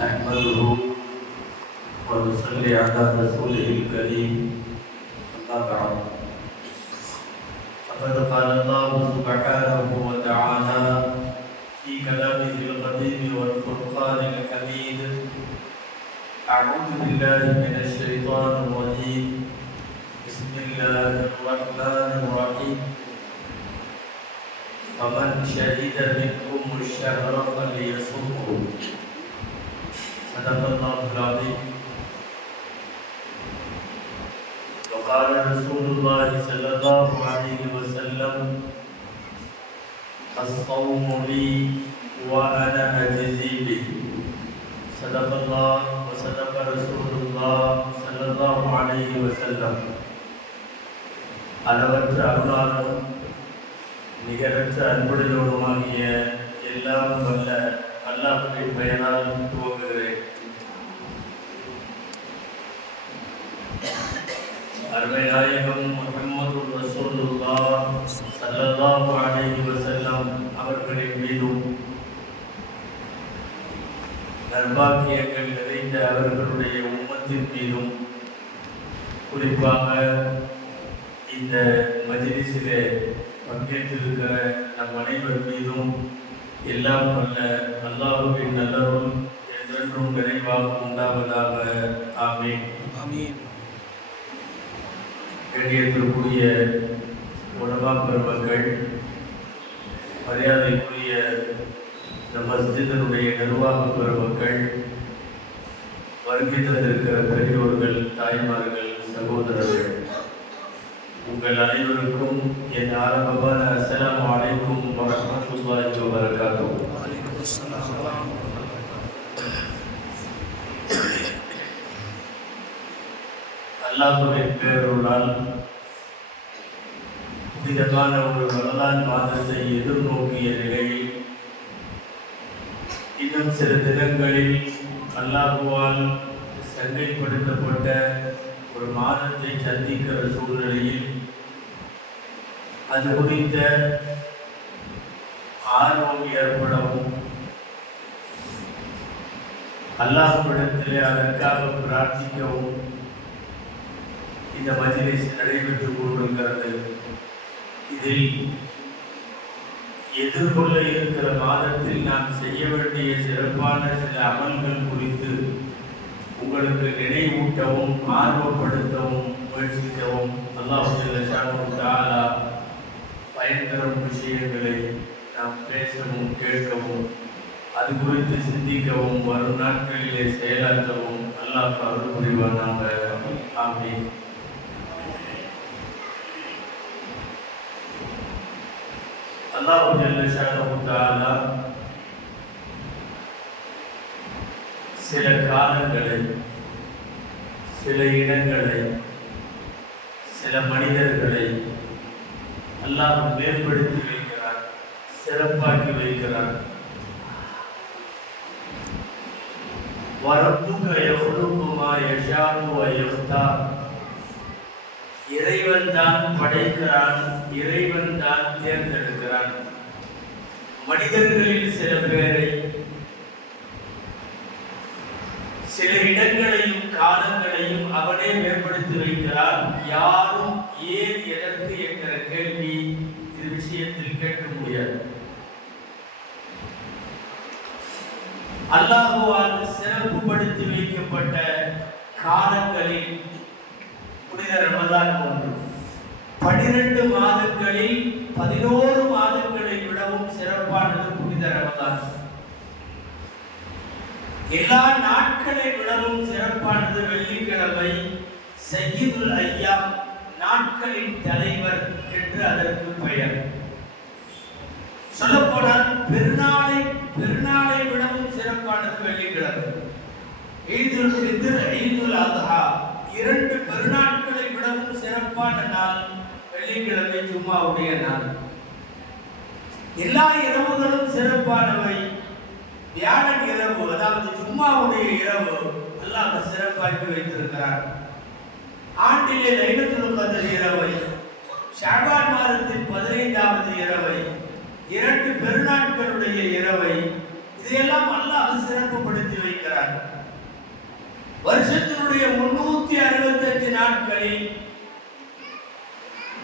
نحمده ونصلي على رسوله الكريم أما بعد فقد قال الله سبحانه وتعالى في كلامه القديم والفرقان الحميد أعوذ بالله من الشيطان الرجيم بسم الله الرحمن الرحيم فمن شهد منكم الشهر فليصمه صدق الله العظيم وقال رسول الله صلى الله عليه وسلم الصوم لي وأنا أجزي به صدق الله وصدق رسول الله صلى الله عليه وسلم அளவற்ற அருளாளரும் நிகரற்ற அன்புடையோருமாகிய எல்லாம் வல்ல அல்லாஹ்வின் பெயரால் துவங்குகிறேன். அருமை நாயகம் முஹம்மது ரசூலுல்லாஹ் ஸல்லல்லாஹு அலைஹி வஸல்லம் அவர்களின் மீதும் நற்பாக்கியங்கள் நிறைந்த அவர்களுடைய உம்மத்தின் மீதும் குறிப்பாக இந்த மஜ்லிஸிலே பங்கேற்றிருக்கிற நம் அனைவர் மீதும் எல்லாம் வல்ல அல்லாஹ்வின் நல்லருள் என்றென்றும் நிறைவாக உண்டாவதாக. ஆமீன். ஆமீன். கண்ணியத்திற்குரிய உலமா பெருமக்கள், மரியாதைக்குரிய இந்த மஸ்ஜிதினுடைய நிர்வாக பெருமக்கள், வருகை தந்திருக்கிற பெரியோர்கள், தாய்மார்கள், சகோதரர்கள், உங்கள் அனைவருக்கும் என் ஆரம்பமான அஸ்ஸலாமு அலைக்கும் வரஹ்மத்துல்லாஹி வபரகாத்துஹு. அல்லாஹ்வின் பேரருளால் புனிதமான ஒரு ரமலான் மாதத்தை எதிர்நோக்கிய நிலையில் இன்னும் சில தினங்களில் அல்லாஹ்வால் சங்கைப்படுத்தப்பட்ட ஒரு மாதத்தை சந்திக்கிற சூழ்நிலையில் அது குறித்த ஆர்வம் ஏற்படவும் அல்லாஹ்விடத்திலே அதற்காக பிரார்த்திக்கவும் இந்த மஜ்லிஸ் நடைபெற்றுக் கொண்டிருக்கிறது. இதில் எதிர்கொள்ள இருக்கிற மாதத்தில் நாம் செய்ய வேண்டிய சிறப்பான சில அமல்கள் குறித்து உங்களுக்கு நினைவூட்டவும் ஆர்வப்படுத்தவும் முயற்சிக்கவும் அல்லாஹ் ஜல்லல்லாஹு தஆலா பயன்தரும் விஷயங்களை நாம் பேசவும் கேட்கவும் அது குறித்து சிந்திக்கவும் வரும் நாட்களிலே செயலாற்றவும் அல்லாஹ் அருள் புரிவானாக. ஆமீன். அல்லாஹ் ஜல்லல்லாஹு தஆலா சில காலங்களை, சில இடங்களை, சில மனிதர்களை அல்லாஹ் மேம்படுத்தி வைக்கிறார், சிறப்பாக்கி வைக்கிறார். வரப்புக யஹ்லுகு மா யஷாஉ வ யக்தார். இறைவன் தான் படைக்கிறான், இறைவன் தான் தேர்ந்தெடுக்கிறான். மனிதர்களில் சில பேரை, சில இடங்களையும் காலங்களையும் அவனே மேம்படுத்தி வைக்கிறான். யாரும் ஏன் எதற்கு என்கிற கேள்வி இது விஷயத்தில் கேட்க முடியாது. அல்லாஹ்வால் சிறப்புப்படுத்தி வைக்கப்பட்ட காலங்களில் புனித ரமலான் ஒன்று. 12 மாதங்களில் 11 மாதங்களை விடவும் சிறப்பானது புனித ரமலான். எல்லா நாட்களை விடவும் சிறப்பானது வெள்ளிக்கிழமை. சய்யிதுல் ஐயாம், நாட்களின் தலைவர் என்று அதற்கு பெயர். சொல்லப்போனால் பெருநாளை விடவும் சிறப்பானது வெள்ளிக்கிழமை. ஈதுல் ஃபித்ர், ஈதுல் அத்ஹா, 2 பெருநாட்களை விடவும் சிறப்பான நாள் வெள்ளிக்கிழமை, ஜும்மாவுடைய நாள். எல்லா இரவுகளும் சிறப்பானவை. வியாழன் இரவு, அதாவது ஜும்மாவுடைய இரவு அல்லாஹ் சிறப்பாக்கி வைத்திருக்கிறார். ஆண்டிலே லைலத்துல் கத்ர் இரவை, ஷஅபான் மாதத்தின் 15வது இரவை, 2 வருஷத்தினுடைய 365 நாட்களில்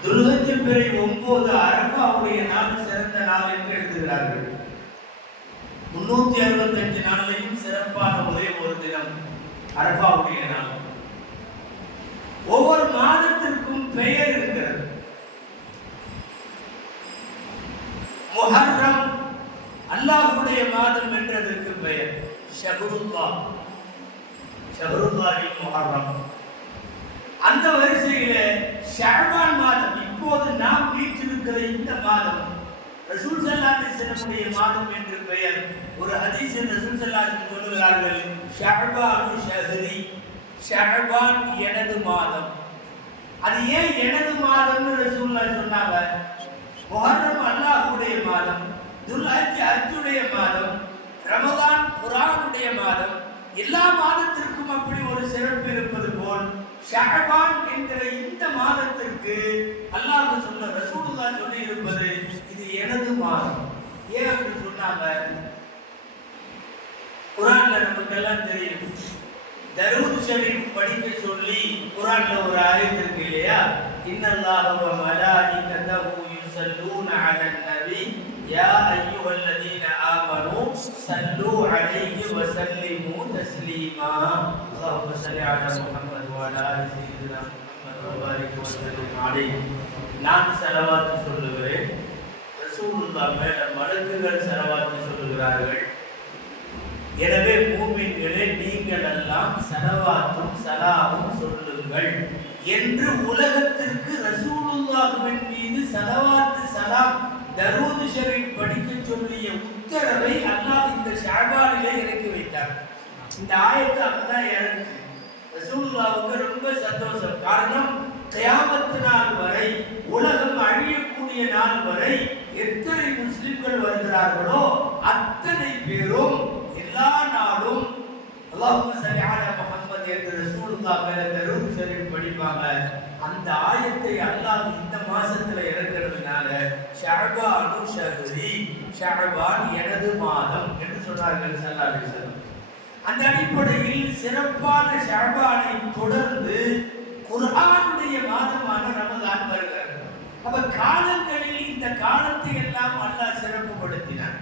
துல்ஹஜ் பிறை 9 அரஃபாவுடைய நாள் சிறந்த நாள் என்று எழுதுகிறார்கள். 365 நாளிலையும் சிறப்பான ஒரே ஒரு தினம் அரஃபாவுடைய நாள். ஒவ்வொரு மாதத்திற்கும் பெயர் இருக்கிறது. முஹர்ரம் அல்லாஹ்வுடைய மாதம் என்றதற்கு பெயர் ஷஹ்ருல்லாஹ், ஷஹ்ருல்லாஹில் முஹர்ரம். அந்த வரிசையிலே ஷஅபான் மாதம், இப்போது நாம் வீற்றிருக்கிற இந்த மாதம் ரசூல் ஸல்லல்லாஹு அலைஹி வஸல்லம் மாதம் என்று பெயர். ஒரு ஹதீஸில் ரசூல் ஸல்லல்லாஹு அலைஹி வஸல்லம் சொல்கிறார்கள், ஷஅபானு ஷஹ்ரி, ஷஅபான் எனது மாதம். அது ஏன் எனது மாதம்னு ரசூலுல்லாஹ் சொன்னாங்க? முஹர்ரம் அல்லாஹ்வுடைய மாதம், துல்ஹஜ் ஹஜ்ஜுடைய மாதம், ரமதான் குர்ஆனுடைய மாதம். எல்லா மாதத்திற்கும் அப்படி ஒரு சிறப்பு இருப்பது போல் ஷஅபான் என்கிற இந்த மாதத்திற்கு அல்லாஹ் சொன்ன ரசூலுல்லாஹ் சொல்லி இருப்பது இது எனது மாதம். ஏன் அப்படி சொன்னாங்க? குர்ஆன்ல நமக்கெல்லாம் தெரியும், தரூத் ஷரீஃப் படிக்க சொல்லி குர்ஆன்ல ஒரு ஆயத் இருக்கு இல்லையா? இன்னல்லாஹ வ மலாயிகத்தஹு யுஸல்லூன அலன் நபி யா அய்யுஹல்லதீன ஆமனூ ஸல்லூ அலைஹி வ ஸல்லிமூ தஸ்லீமா. அல்லாஹும்ம ஸல்லி அலா முஹம்மத் வ அலா ஆலி ஸய்யிதினா முஹம்மத் வ பாரிக் வ ஸல்லிம் அலைஹி. நான் ஸலவாத் சொல்லுகிறேன், ரசூலுல்லாஹ் மேல மலக்குகள் ஸலவாத் சொல்லுகிறார்கள். எனவே மூமின்களே, நீங்கள் எல்லாம் ஸலவாத்தும் ஸலாமும் சொல்லுங்கள் என்று உலகத்திற்கு ரசூலுல்லாஹ்வின் மீது ஸலவாத் ஸலாம் தரூத் ஷரீஃப் படிக்க சொல்லிய உத்தரவை அல்லாஹ் இந்த ஷஅபானிலே இறக்கி வைத்தார். இந்த ஆயத்து அப்பதான் இறங்குச்சு. ரசூலுல்லாஹ்வுக்கு ரொம்ப சந்தோஷம். காரணம், கியாமத் நாள் வரை, உலகம் அழியக்கூடிய நாள் வரை எத்தனை முஸ்லிம்கள் வருகிறார்களோ அத்தனை பேரும் எல்லா நாளும் அல்லாஹும்ம ஸல்லி அலா முஹம்மத் என்று ரசூலுல்லாஹ் மேல தரூத் ஷரீஃப் படிப்பாங்க. அந்த ஆயத்தை அல்லாஹ் இந்த மாசத்துல இறக்கிறதுனால ஷஅபானு ஷஹ்ரி, ஷஅபான் எனது மாதம் என்று சொன்னார்கள் ஸல்லல்லாஹு அலைஹி வஸல்லம். அந்த அடிப்படையில் சிறப்பான ஷஅபானை தொடர்ந்து குர்ஆனுடைய மாதமான ரமலான் வருகிறது. அப்ப காலங்களில் இந்த காலத்தை எல்லாம் அல்லாஹ் சிறப்புப்படுத்தினார்.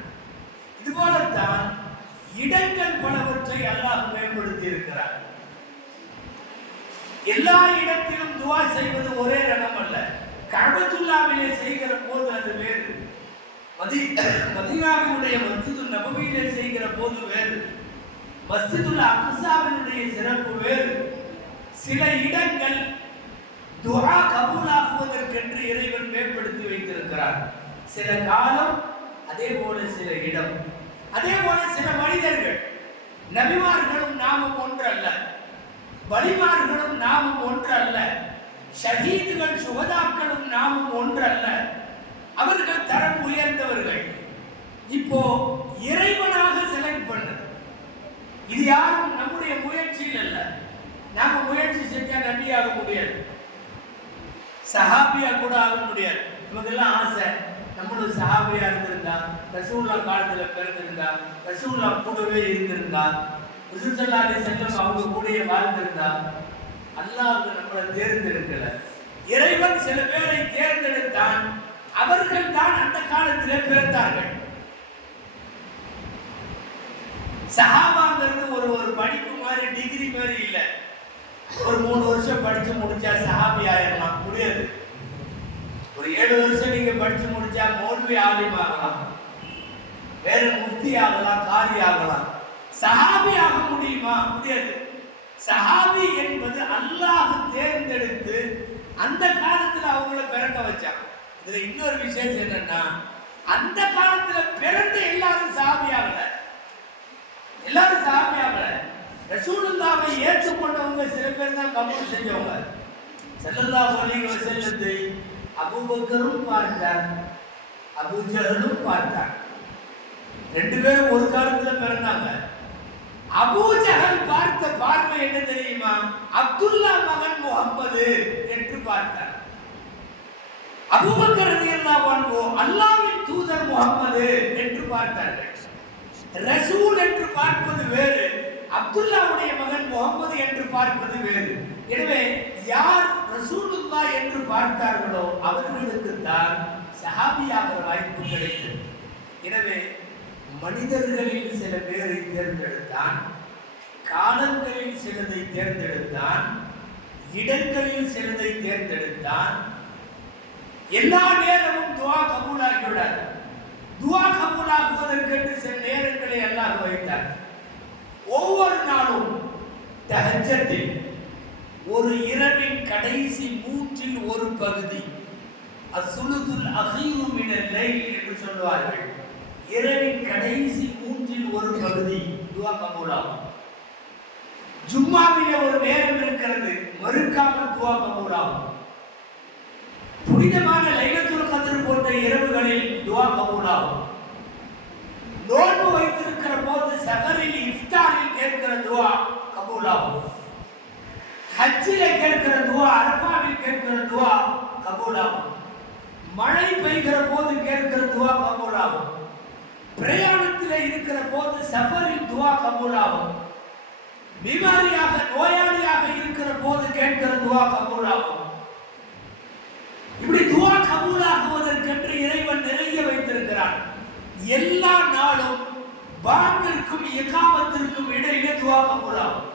இதுபோலத்தான் இடங்கள் பலவற்றை அல்லாஹ் மேம்படுத்தி இருக்கிறார். எல்லா இடத்திலும் துஆ செய்வது ஒரே ரகம் அல்ல. கஅபத்துல்லாஹ்விலே செய்கிற போது அது வேறு, மதீனாவினுடைய மஸ்ஜிதுல் நபவியிலே செய்கிற போது வேறு, மஸ்ஜிதுல் அக்ஸாவினுடைய சிறப்பு வேறு. சில இடங்கள் துஆ கபூலாகுவதற்கென்று இறைவன் மேம்படுத்தி வைத்திருக்கிறார். சில காலம், அதே போல சில இடம், அதே போல சில மனிதர்கள். நபிமார்களும் நாமும் ஒன்று அல்ல, வலிமார்களும் நாமும் ஒன்று அல்ல, ஷஹீதுகள் சுஹதாக்களும் நாமும் ஒன்று அல்ல. அவர்கள் தரம் உயர்ந்தவர்கள். இப்போ இறைவனாக செலக்ட் பண்ணது. இது யாரும் நம்முடைய முயற்சியில் அல்ல. நாம முயற்சி செஞ்சா நபியாக முடியாது, சஹாபியா கூட ஆக முடியாது. நமக்கெல்லாம் ஆசை, நம்மளும் சஹாபியா இருந்திருந்தா, ரசூலுல்லாஹ் காலத்துல பிறந்திருந்தா, ரசூலுல்லாஹ் கூடவே இருந்திருந்தா, ரசூல் ஸல்லல்லாஹு அலைஹி வஸல்லம் அவங்க கூடயே வாழ்ந்திருந்தா. அல்லாஹ் நம்மளை தேர்ந்தெடுக்கல. இறைவன் சில பேரை தேர்ந்தெடுத்தான். அவர்கள் தான் அந்த காலத்திலே பிறந்தார்கள். சஹாபாங்கிறது ஒரு படிப்பு மாதிரி, டிகிரி மாதிரி இல்ல. ஒரு 3 வருஷம் படிச்சு முடிச்சா சஹாபி ஆயிடலாம், முடியாது. ஒரு 7 வருஷம் நீங்க படிச்சு முடிச்சா மௌலவி ஆலிம் ஆகலாம், வேற முஃப்தி ஆகலாம், காரி ஆகலாம். சஹாபி ஆக முடியுமா? முடியாது. சஹாபி என்பது அல்லாஹ் தேர்ந்தெடுத்து அந்த காலத்துல அவங்கள பிறக்க வச்சான். இதுல இன்னொரு விசேஷம் என்னன்னா, அந்த காலத்துல பிறந்த எல்லாரும் சஹாபி ஆகல, எல்லாரும் சஹாபி ஆகல. ரசூலுல்லாஹ்வை ஏற்றுக்கொண்டவங்க சில பேர் தான் கபூல் செஞ்சவங்க. ஸல்லல்லாஹு அலைஹி வஸல்லத்தை அபூபக்கரும் பார்த்தார், அபூ ஜஹலும் பார்த்தார். 2 பேரும் ஒரு காலத்துல பிறந்தாங்க. அபூ ஜஹல் பார்த்த பார்வை என்ன தெரியுமா? அப்துல்லா மகன் முஹம்மது என்று பார்த்தார். அபூபக்கர் ரலியல்லாஹு அன்ஹு அல்லாஹ்வின் தூதர் முஹம்மது என்று பார்த்தார்கள். ரசூல் என்று பார்ப்பது வேறு, அப்துல்லாவுடைய மகன் முகமது என்று பார்ப்பது வேறு. எனவே யார் ரசூலுல்லாஹ் என்று பார்த்தார்களோ அவர்களுக்கு தான் சஹாபியாக வாய்ப்பு கிடைத்தது. எனவே மனிதர்களில் சில பேரை தேர்ந்தெடுத்தான், காலங்களில் சிலதை தேர்ந்தெடுத்தான், இடங்களில் சிலதை தேர்ந்தெடுத்தான். எல்லா நேரமும் துஆ கபூலாகிவிடாது. துஆ கபூலாகுவதற்கென்று சில நேரங்களை அல்லாஹ் வைத்தார். ஒவ்வொரு நாளும் தஹஜ்ஜத்தில் ஒரு இரவின் கடைசி மூன்றில் ஒரு பகுதி, அஸ்ஸுலுதுல் அகீரு மினல் லைல் என்று சொல்வார்கள். இரவின் கடைசி மூன்றில் ஒரு பகுதி துஆ கபூலாகும். ஜும்மாவிலே ஒரு நேரம் இருக்கிறது, மறுக்காமல் துஆ கபூலாகும். புனிதமான லைலத்துல் கத்ர் போன்ற இரவுகளில் துஆ கபூலாகும். நோன்பு வைத்திருக்கிற போது சஹரில் இஃப்தாரில் கேட்கிற துஆ கபூலாகும். ஹஜ்ஜிலே கேட்கிற துஆ, அரஃபாவில் கேட்கிற துஆ கபூலாகும். மழை பெய்கிற போது கேட்கிற துஆ கபூலாகும். பிரயாணத்தில் இருக்கிற போது சஃபரில் துஆ கபூலாகும். பிமாரியாக நோயாளியாக இருக்கிற போது கேட்கிற துஆ கபூலாகும். இப்படி துஆ கபூலாகுவதற்கென்று இறைவன் நிறைய வைத்திருக்கிறான். எல்லா நாளும் பாங்கிற்கும் இகாமத்திற்கும் இடையிலே துஆ கபூலாகும்.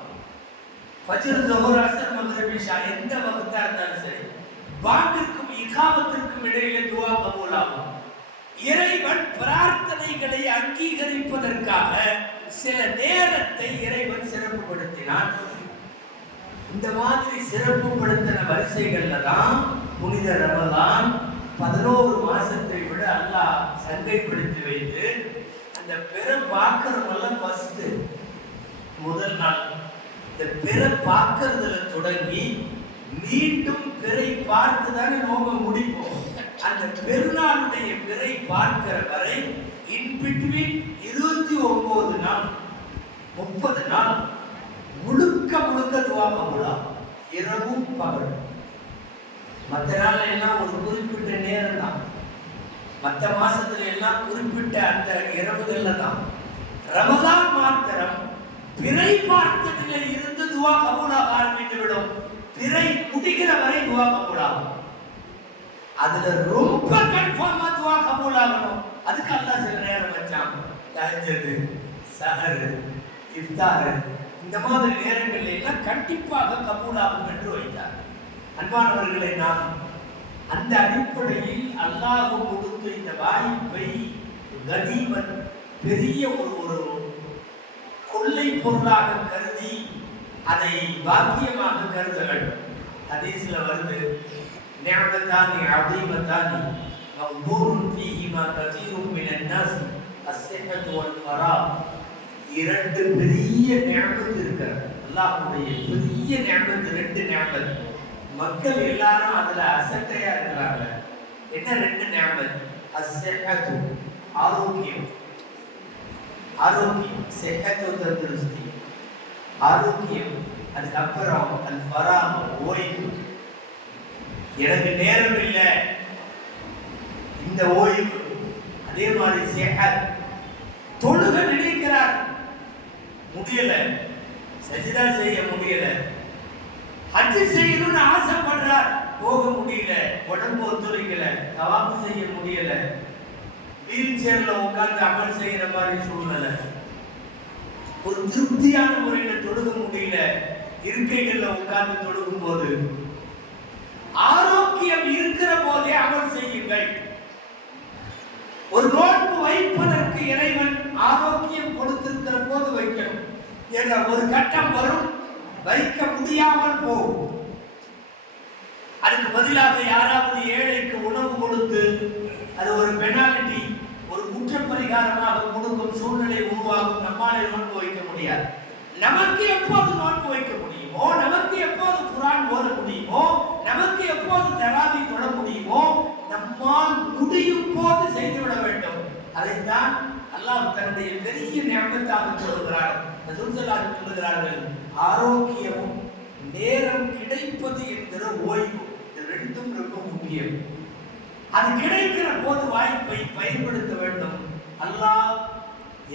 ஃபஜ்ர், ஸுஹர், அஸ்ர், மக்ரிப், இஷா எந்த வக்தா இருந்தாலும் சரி, பாங்கிற்கும் இகாமத்திற்கும் இடையிலே துஆ கபூலாகும். இறைவன் பிரார்த்தனைகளை அங்கீகரிப்பதற்காக சில நேரத்தை இறைவன் சிறப்புப்படுத்தினான். இந்த மாதிரி சிறப்புப்படுத்தின வரிசைகள்ல தான் புனித ரமலான் 11 மாசத்தை விட அல்லாஹ் சங்கைப்படுத்தி வைத்து அந்த பிற பார்க்கறவெல்லாம் ஃபர்ஸ்ட் முதல் நாள் இந்த பிற பார்க்கறதுல தொடங்கி மீண்டும் பிறை பார்த்து தானே நோம்ப முடிப்போம். அந்த பெருநாளுடைய பிறை பார்க்கிற வரை இன் பிட்வீன் 29 நாள் 30 நாள் முழுக்க முழுக்க துஆ கபூலாகும். இரவும் பகல். மற்ற நாள்ல எல்லாம் ஒரு குறிப்பிட்ட நேரம் தான், மற்ற மாசத்துல எல்லாம் குறிப்பிட்ட அந்த இரவுகள்ல தான். ரமலான் மாத்திரம் பிறை பார்த்ததிலே இருந்து துஆ கபூலாக ஆரம்பித்து விடும். பிறை முடிகிற வரை துஆ கபூலாகும். அதுல ரொம்ப கன்ஃபார்மா துஆ கபூலாகணும். அதுக்கு அல்லாஹ் சில நேரம் வச்சான். தஹஜ்ஜுத், சஹர், இஃப்தார் இந்த மாதிரி நேரங்களில் எல்லாம் கண்டிப்பாக கபூலாகும் என்று வைத்தார். அன்பானவர்களை, நாம் அந்த அடிப்படையில் அல்லாஹ் கொடுத்த இந்த வாய்ப்பை கனிமத் பெரிய ஒரு கொள்ளை பொருளாக கருதி அதை பாக்கியமாக கருத வேண்டும். ஹதீஸ்ல வருது, நிஅமத்தானி அதீமத்தானி மக்பூருன் ஃபீஹிமா கஸீருன் மினன் நாஸ் அஸ்ஸிஹ்ஹத்து வல் ஃபராக். இரண்டு பெரிய நிஅமத் இருக்கிறது. அல்லாஹ்வுடைய பெரிய நிஅமத், ரெண்டு நிஅமத். மக்கள் எல்லாரும் அதுல அசட்டையா இருக்கிறாங்க. என்ன ரெண்டு நிஅமத்? அஸ்ஸிஹ்ஹத்து ஆரோக்கியம், ஆரோக்கியம், சிஹ்ஹத்து தந்துருஸ்தி ஆரோக்கியம். அதுக்கப்புறம் அல் ஃபராக் ஓய்வு. எனக்கு நேரம் இல்லை, இந்த ஓய்வு. அதே மாதிரி சிஹ்ஹத் தொழுக நினைக்கிறார், முடியல, சஜிதா செய்ய முடியல. ஹஜ் செய்யணும்னு ஆசைப்படுறார், போக முடியல, உடம்பு ஒத்துழைக்கல, தவாப்பு செய்ய முடியல, வீல் சேர்ல உட்கார்ந்து அமல் செய்யற மாதிரி சூழ்நிலை, ஒரு திருப்தியான முறையில தொழுக முடியல, இருக்கைகள்ல உட்கார்ந்து தொழுகும் போது. ஆரோக்கியம் இருக்கிற போதே அமல் செய்யுங்கள். ஒரு நோன்பு வைப்பதற்கு இறைவன் ஆரோக்கியம் கொடுத்திருக்கிற போது வைக்கணும் என்ற ஒரு கட்டம் வரும், வைக்க முடியாமல் போகும். அதுக்கு பதிலாக யாராவது ஏழைக்கு உணவு கொடுத்து அது ஒரு பெனால்டி, ஒரு குற்றப்பரிகாரமாக கொடுக்கும் சூழ்நிலை உருவாகும். நம்மால் நோன்பு வைக்க முடியாது. நமக்கு எப்போது நோன்பு வைக்க முடியுமோ, நமக்கு எப்போது குர்ஆன் ஓத முடியுமோ, நமக்கு எப்போது தராவி தொழ முடியுமோ, நம்மால் முடியும் போது செய்துவிட வேண்டும். அதைத்தான் அல்லாஹ் தன்னுடைய பெரிய நியமத்தாக சொல்கிறார். ரசூல் ஸல்லல்லாஹு அலைஹி சொல்கிறார்கள், ஆரோக்கியமும் நேரம் கிடைப்பது என்கிற ஓய்வு, இது ரெண்டும் ரொம்ப முக்கியம். அது கிடைக்கிற போது வாய்ப்பை பயன்படுத்த வேண்டும். அல்லாஹ்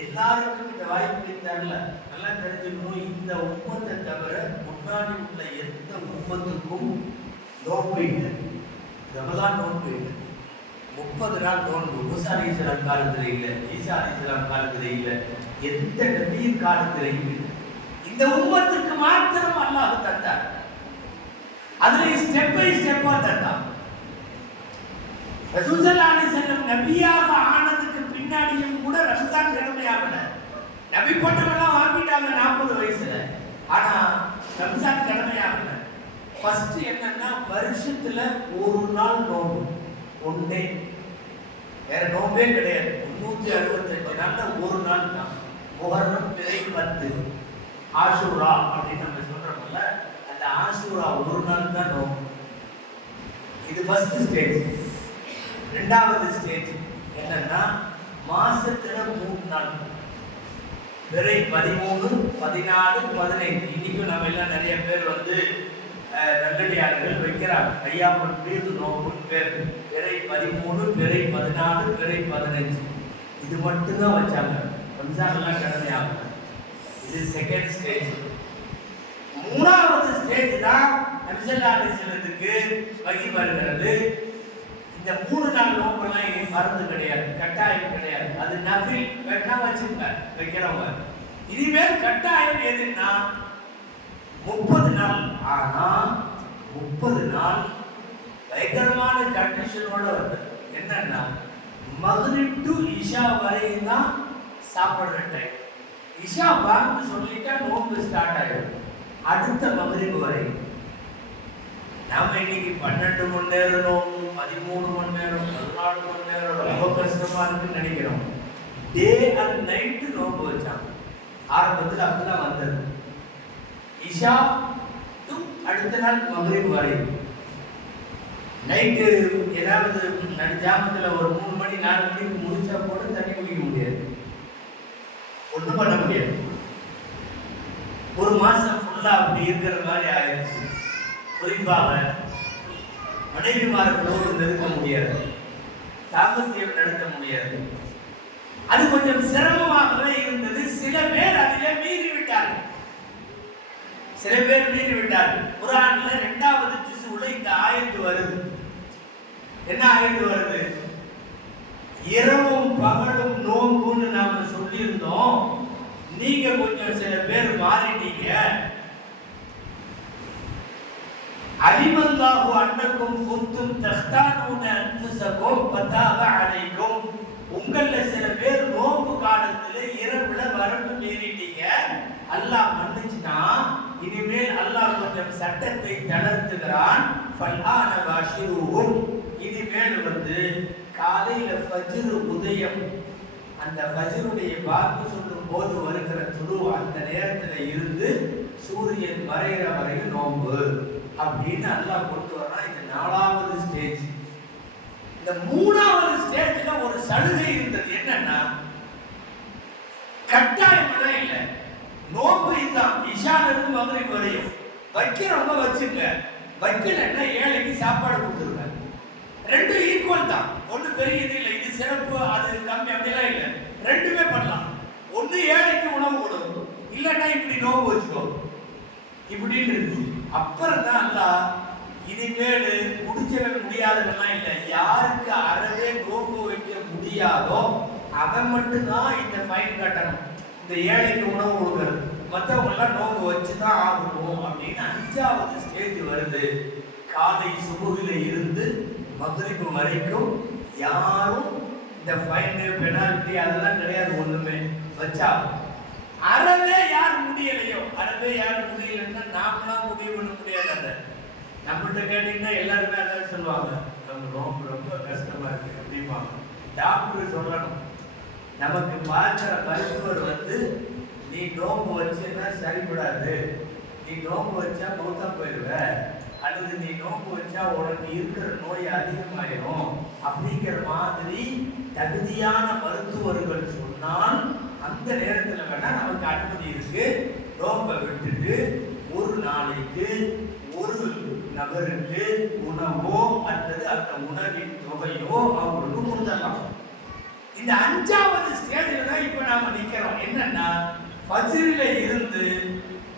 எல்லாருக்கும் இந்த வாய்ப்பு தரல. நல்லா தெரிஞ்சுக்கணும், இந்த உம்மத்தை தவிர முன்னாடி உள்ள எந்த உம்மத்துக்கும் நோன்பு இல்லை. ரமலான் நோன்பு இல்லை. 30 நாள் நோன்பு மூசா அலைஹிஸ்ஸலாம் காலத்தில் இல்லை, ஈசா அலைஹிஸ்ஸலாம் காலத்தில் இல்லை, எந்த நபியின் காலத்திலையும் இல்லை. இந்த உம்மத்துக்கு மாத்திரம் அல்லாஹ் தந்தார். அதுல ஸ்டெப் பை ஸ்டெப்பா தந்தான். ரசூல் ஸல்லல்லாஹு அலைஹி வஸல்லம் நபியாக ஆனதுக்கு பின்னாடியும் கூட ரமஸான் கடமையாகல. நபி பட்டமெல்லாம் வாங்கிட்டாங்க 40 வயசுல. ஆனா ரமஸான் கடமையாகல. ஃபர்ஸ்ட் என்னன்னா வருஷத்துல ஒரு நாள் நோன்பு, ஒன்றே, வேற நோன்பே கிடையாது. 365 நாள்ல ஒரு நாள் தான். முஹர்ரம் பிறை 10 ஆஷூரா அப்படின்னு நம்ம சொல்றோம்ல, அந்த ஆஷூரா ஒரு நாள் தான் நோன்பு. இது ஃபர்ஸ்ட் ஸ்டேஜ். ரெண்டாவது ஸ்டேஜ் என்னன்னா மாசத்துல 3 நாள், பிறை 13, 14, 15. இன்னைக்கும் நம்ம எல்லாம் நிறைய பேர் வந்து நல்லடியார்கள் வைக்கிறாங்க. ஐயாமன் பீர் நோம்புன்னு பேர். பிறை 13, பிறை 14, பிறை 15 இது மட்டும்தான் வச்சாங்க. ரம்ஜான் எல்லாம் கடமையாகும். இது செகண்ட் ஸ்டேஜ். மூணாவது ஸ்டேஜ் தான் நபி ஸல்லல்லாஹு அலைஹி வஸல்லத்துக்கு வஹி வருகிறது. இந்த 3 நாள் நோம்பெல்லாம் இனி மருந்து கிடையாது, கட்டாயம் கிடையாது. அது நஃபில், வேணா வச்சுங்க வைக்கிறவங்க. இனிமேல் கட்டாயம் எதுன்னா 30 நாள். ஆனா 30 நாள் பயங்கரமான கண்டிஷனோட வருது. என்னன்னா மக்ரிப் டு இஷா வரையும் தான் சாப்பிடுற டைம். இஷா பாங்கு சொல்லிட்டா நோன்பு ஸ்டார்ட் ஆயிடும். அடுத்த மக்ரிப் வரை நாம இன்னைக்கு 12 மணி நேரம் நோம்பு, 13 மணி நேரம், 14 மணி நேரம் ரொம்ப கஷ்டமா இருக்குன்னு நினைக்கிறோம். டே அண்ட் நைட்டு நோம்பு வச்சாங்க. ஆரம்பத்தில் அப்படிதான் வந்தது. இஷா டு அடுத்த நாள் மக்ரிப் வரை. நைட்டு ஏதாவது ஜாமத்துல ஒரு 3 மணி 4 மணிக்கு முடிச்சா கூட தண்ணி குடிக்க முடியாது, ஒன்றும் பண்ண முடியாது. ஒரு மாசம் ஃபுல்லா அப்படி இருக்கிற மாதிரி ஆயிடுச்சு. குறிப்பாக மனைவிமார்களோடு நெருக்க முடியாது, தாம்பத்தியம் நடத்த முடியாது. அது கொஞ்சம் சிரமமாகவே இருந்தது. சில பேர் அதிலே மீறி விட்டார்கள். குர்ஆன்ல 2வது ஜுஸ்உல இந்த ஆயத்து வருது. என்ன ஆயத்து வருது? இரவும் பகலும் நோன்புன்னு நாம சொல்லியிருந்தோம். நீங்க கொஞ்சம் சில பேர் மாறிட்டீங்க. அலிமல்லாஹு அன்னக்கும் குன்தும் தஹ்தானூன அன்ஃபுஸக்கும் ஃபதாப அலைக்கும். உங்கள சில பேர் நோன்பு காலத்துல இரவுல வரம்பு மீறிட்டீங்க, அல்லாஹ் மன்னிச்சிட்டான். இனிமேல் அல்லாஹ் கொஞ்சம் சட்டத்தை தளர்த்துகிறான். ஃபல்ஆன பாஷிருஹும். இனிமேல் வந்து காலையில ஃபஜ்ர் உதயம், அந்த ஃபஜ்ருடைய வாக்கு சொல்லும் போது வருகிற துரு, அந்த நேரத்துல இருந்து சூரியன் மறைகிற வரையும் நோன்பு அப்படின்னு அல்லாஹ் கொண்டு வரான். இது 4வது ஸ்டேஜ். இந்த 3வது ஸ்டேஜ்ல ஒரு சலுகை இருந்தது. என்னன்னா கட்டாயம் இல்லை, நோன்பு இதுதான். இஷால இருந்து மக்ரிப் வரையும் வைக்கிறவங்க வச்சுங்க, வைக்கலன்னா ஏழைக்கு சாப்பாடு கொடுத்துருங்க. ரெண்டும் ஈக்குவல் தான், ஒண்ணு பெரிய இது இல்லை, இது சிறப்பு அது கம்மி அப்படிலாம் இல்லை, ரெண்டுமே பண்ணலாம். ஒண்ணு ஏழைக்கு உணவு கொடுக்கும், இல்லைன்னா இப்படி நோன்பு வச்சுக்கோ இப்படின்னு இருந்துச்சு. அப்புறம் தான் அல்லாஹ் இனிமேல் முடிச்சவன் முடியாதவெல்லாம் இல்லை, யாருக்கு அறவே நோன்பு வைக்க முடியாதோ அவன் மட்டும்தான் இந்த ஃபைன் கட்டணும், இந்த ஏழைக்கு உணவு கொடுக்கறது. மற்றவங்க எல்லாம் நோன்பு வச்சுதான் ஆகணும் அப்படின்னு 5வது ஸ்டேஜ் வருது. காலை சுபுகில இருந்து மக்ரிப் வரைக்கும் யாரும் இந்த ஃபைன் பெனால்டி அதெல்லாம் கிடையாது, ஒண்ணுமே வச்சா. அறவே யார் முடியலையோ, அறவே யார் முடியலன்னா நாமளாம் முடிவு பண்ண முடியாது. அதை நம்மகிட்ட கேட்டீங்கன்னா எல்லாருமே அதான் சொல்லுவாங்க, நம்ம ரொம்ப கஷ்டமா இருக்கு அப்படிம்பாங்க. டாக்டர் சொல்லணும், நமக்கு பார்க்கிற மருத்துவர் வந்து நீ நோம்பு வச்சுன்னா சரிபடாது, நீ நோம்பு வச்சா மௌத்தா போயிடுவ, அல்லது நீ நோம்பு வச்சா உனக்கு இருக்கிற நோய் அதிகமாயிரும் அப்படிங்கிற மாதிரி தகுதியான மருத்துவர்கள் சொன்னால் அந்த நேரத்தில் வேணா நமக்கு அனுமதி இருக்கு. நோம்பை விட்டுட்டு ஒரு நாளைக்கு ஒரு நபருக்கு உணவோ அல்லது அந்த உணவின் தொகையோ அவங்களுக்கு கொடுத்துடலாம். இந்த 5வது ஸ்டேஜில் தான் இப்ப நாம நிக்கிறோம். என்னன்னா ஃபஜ்ரில இருந்து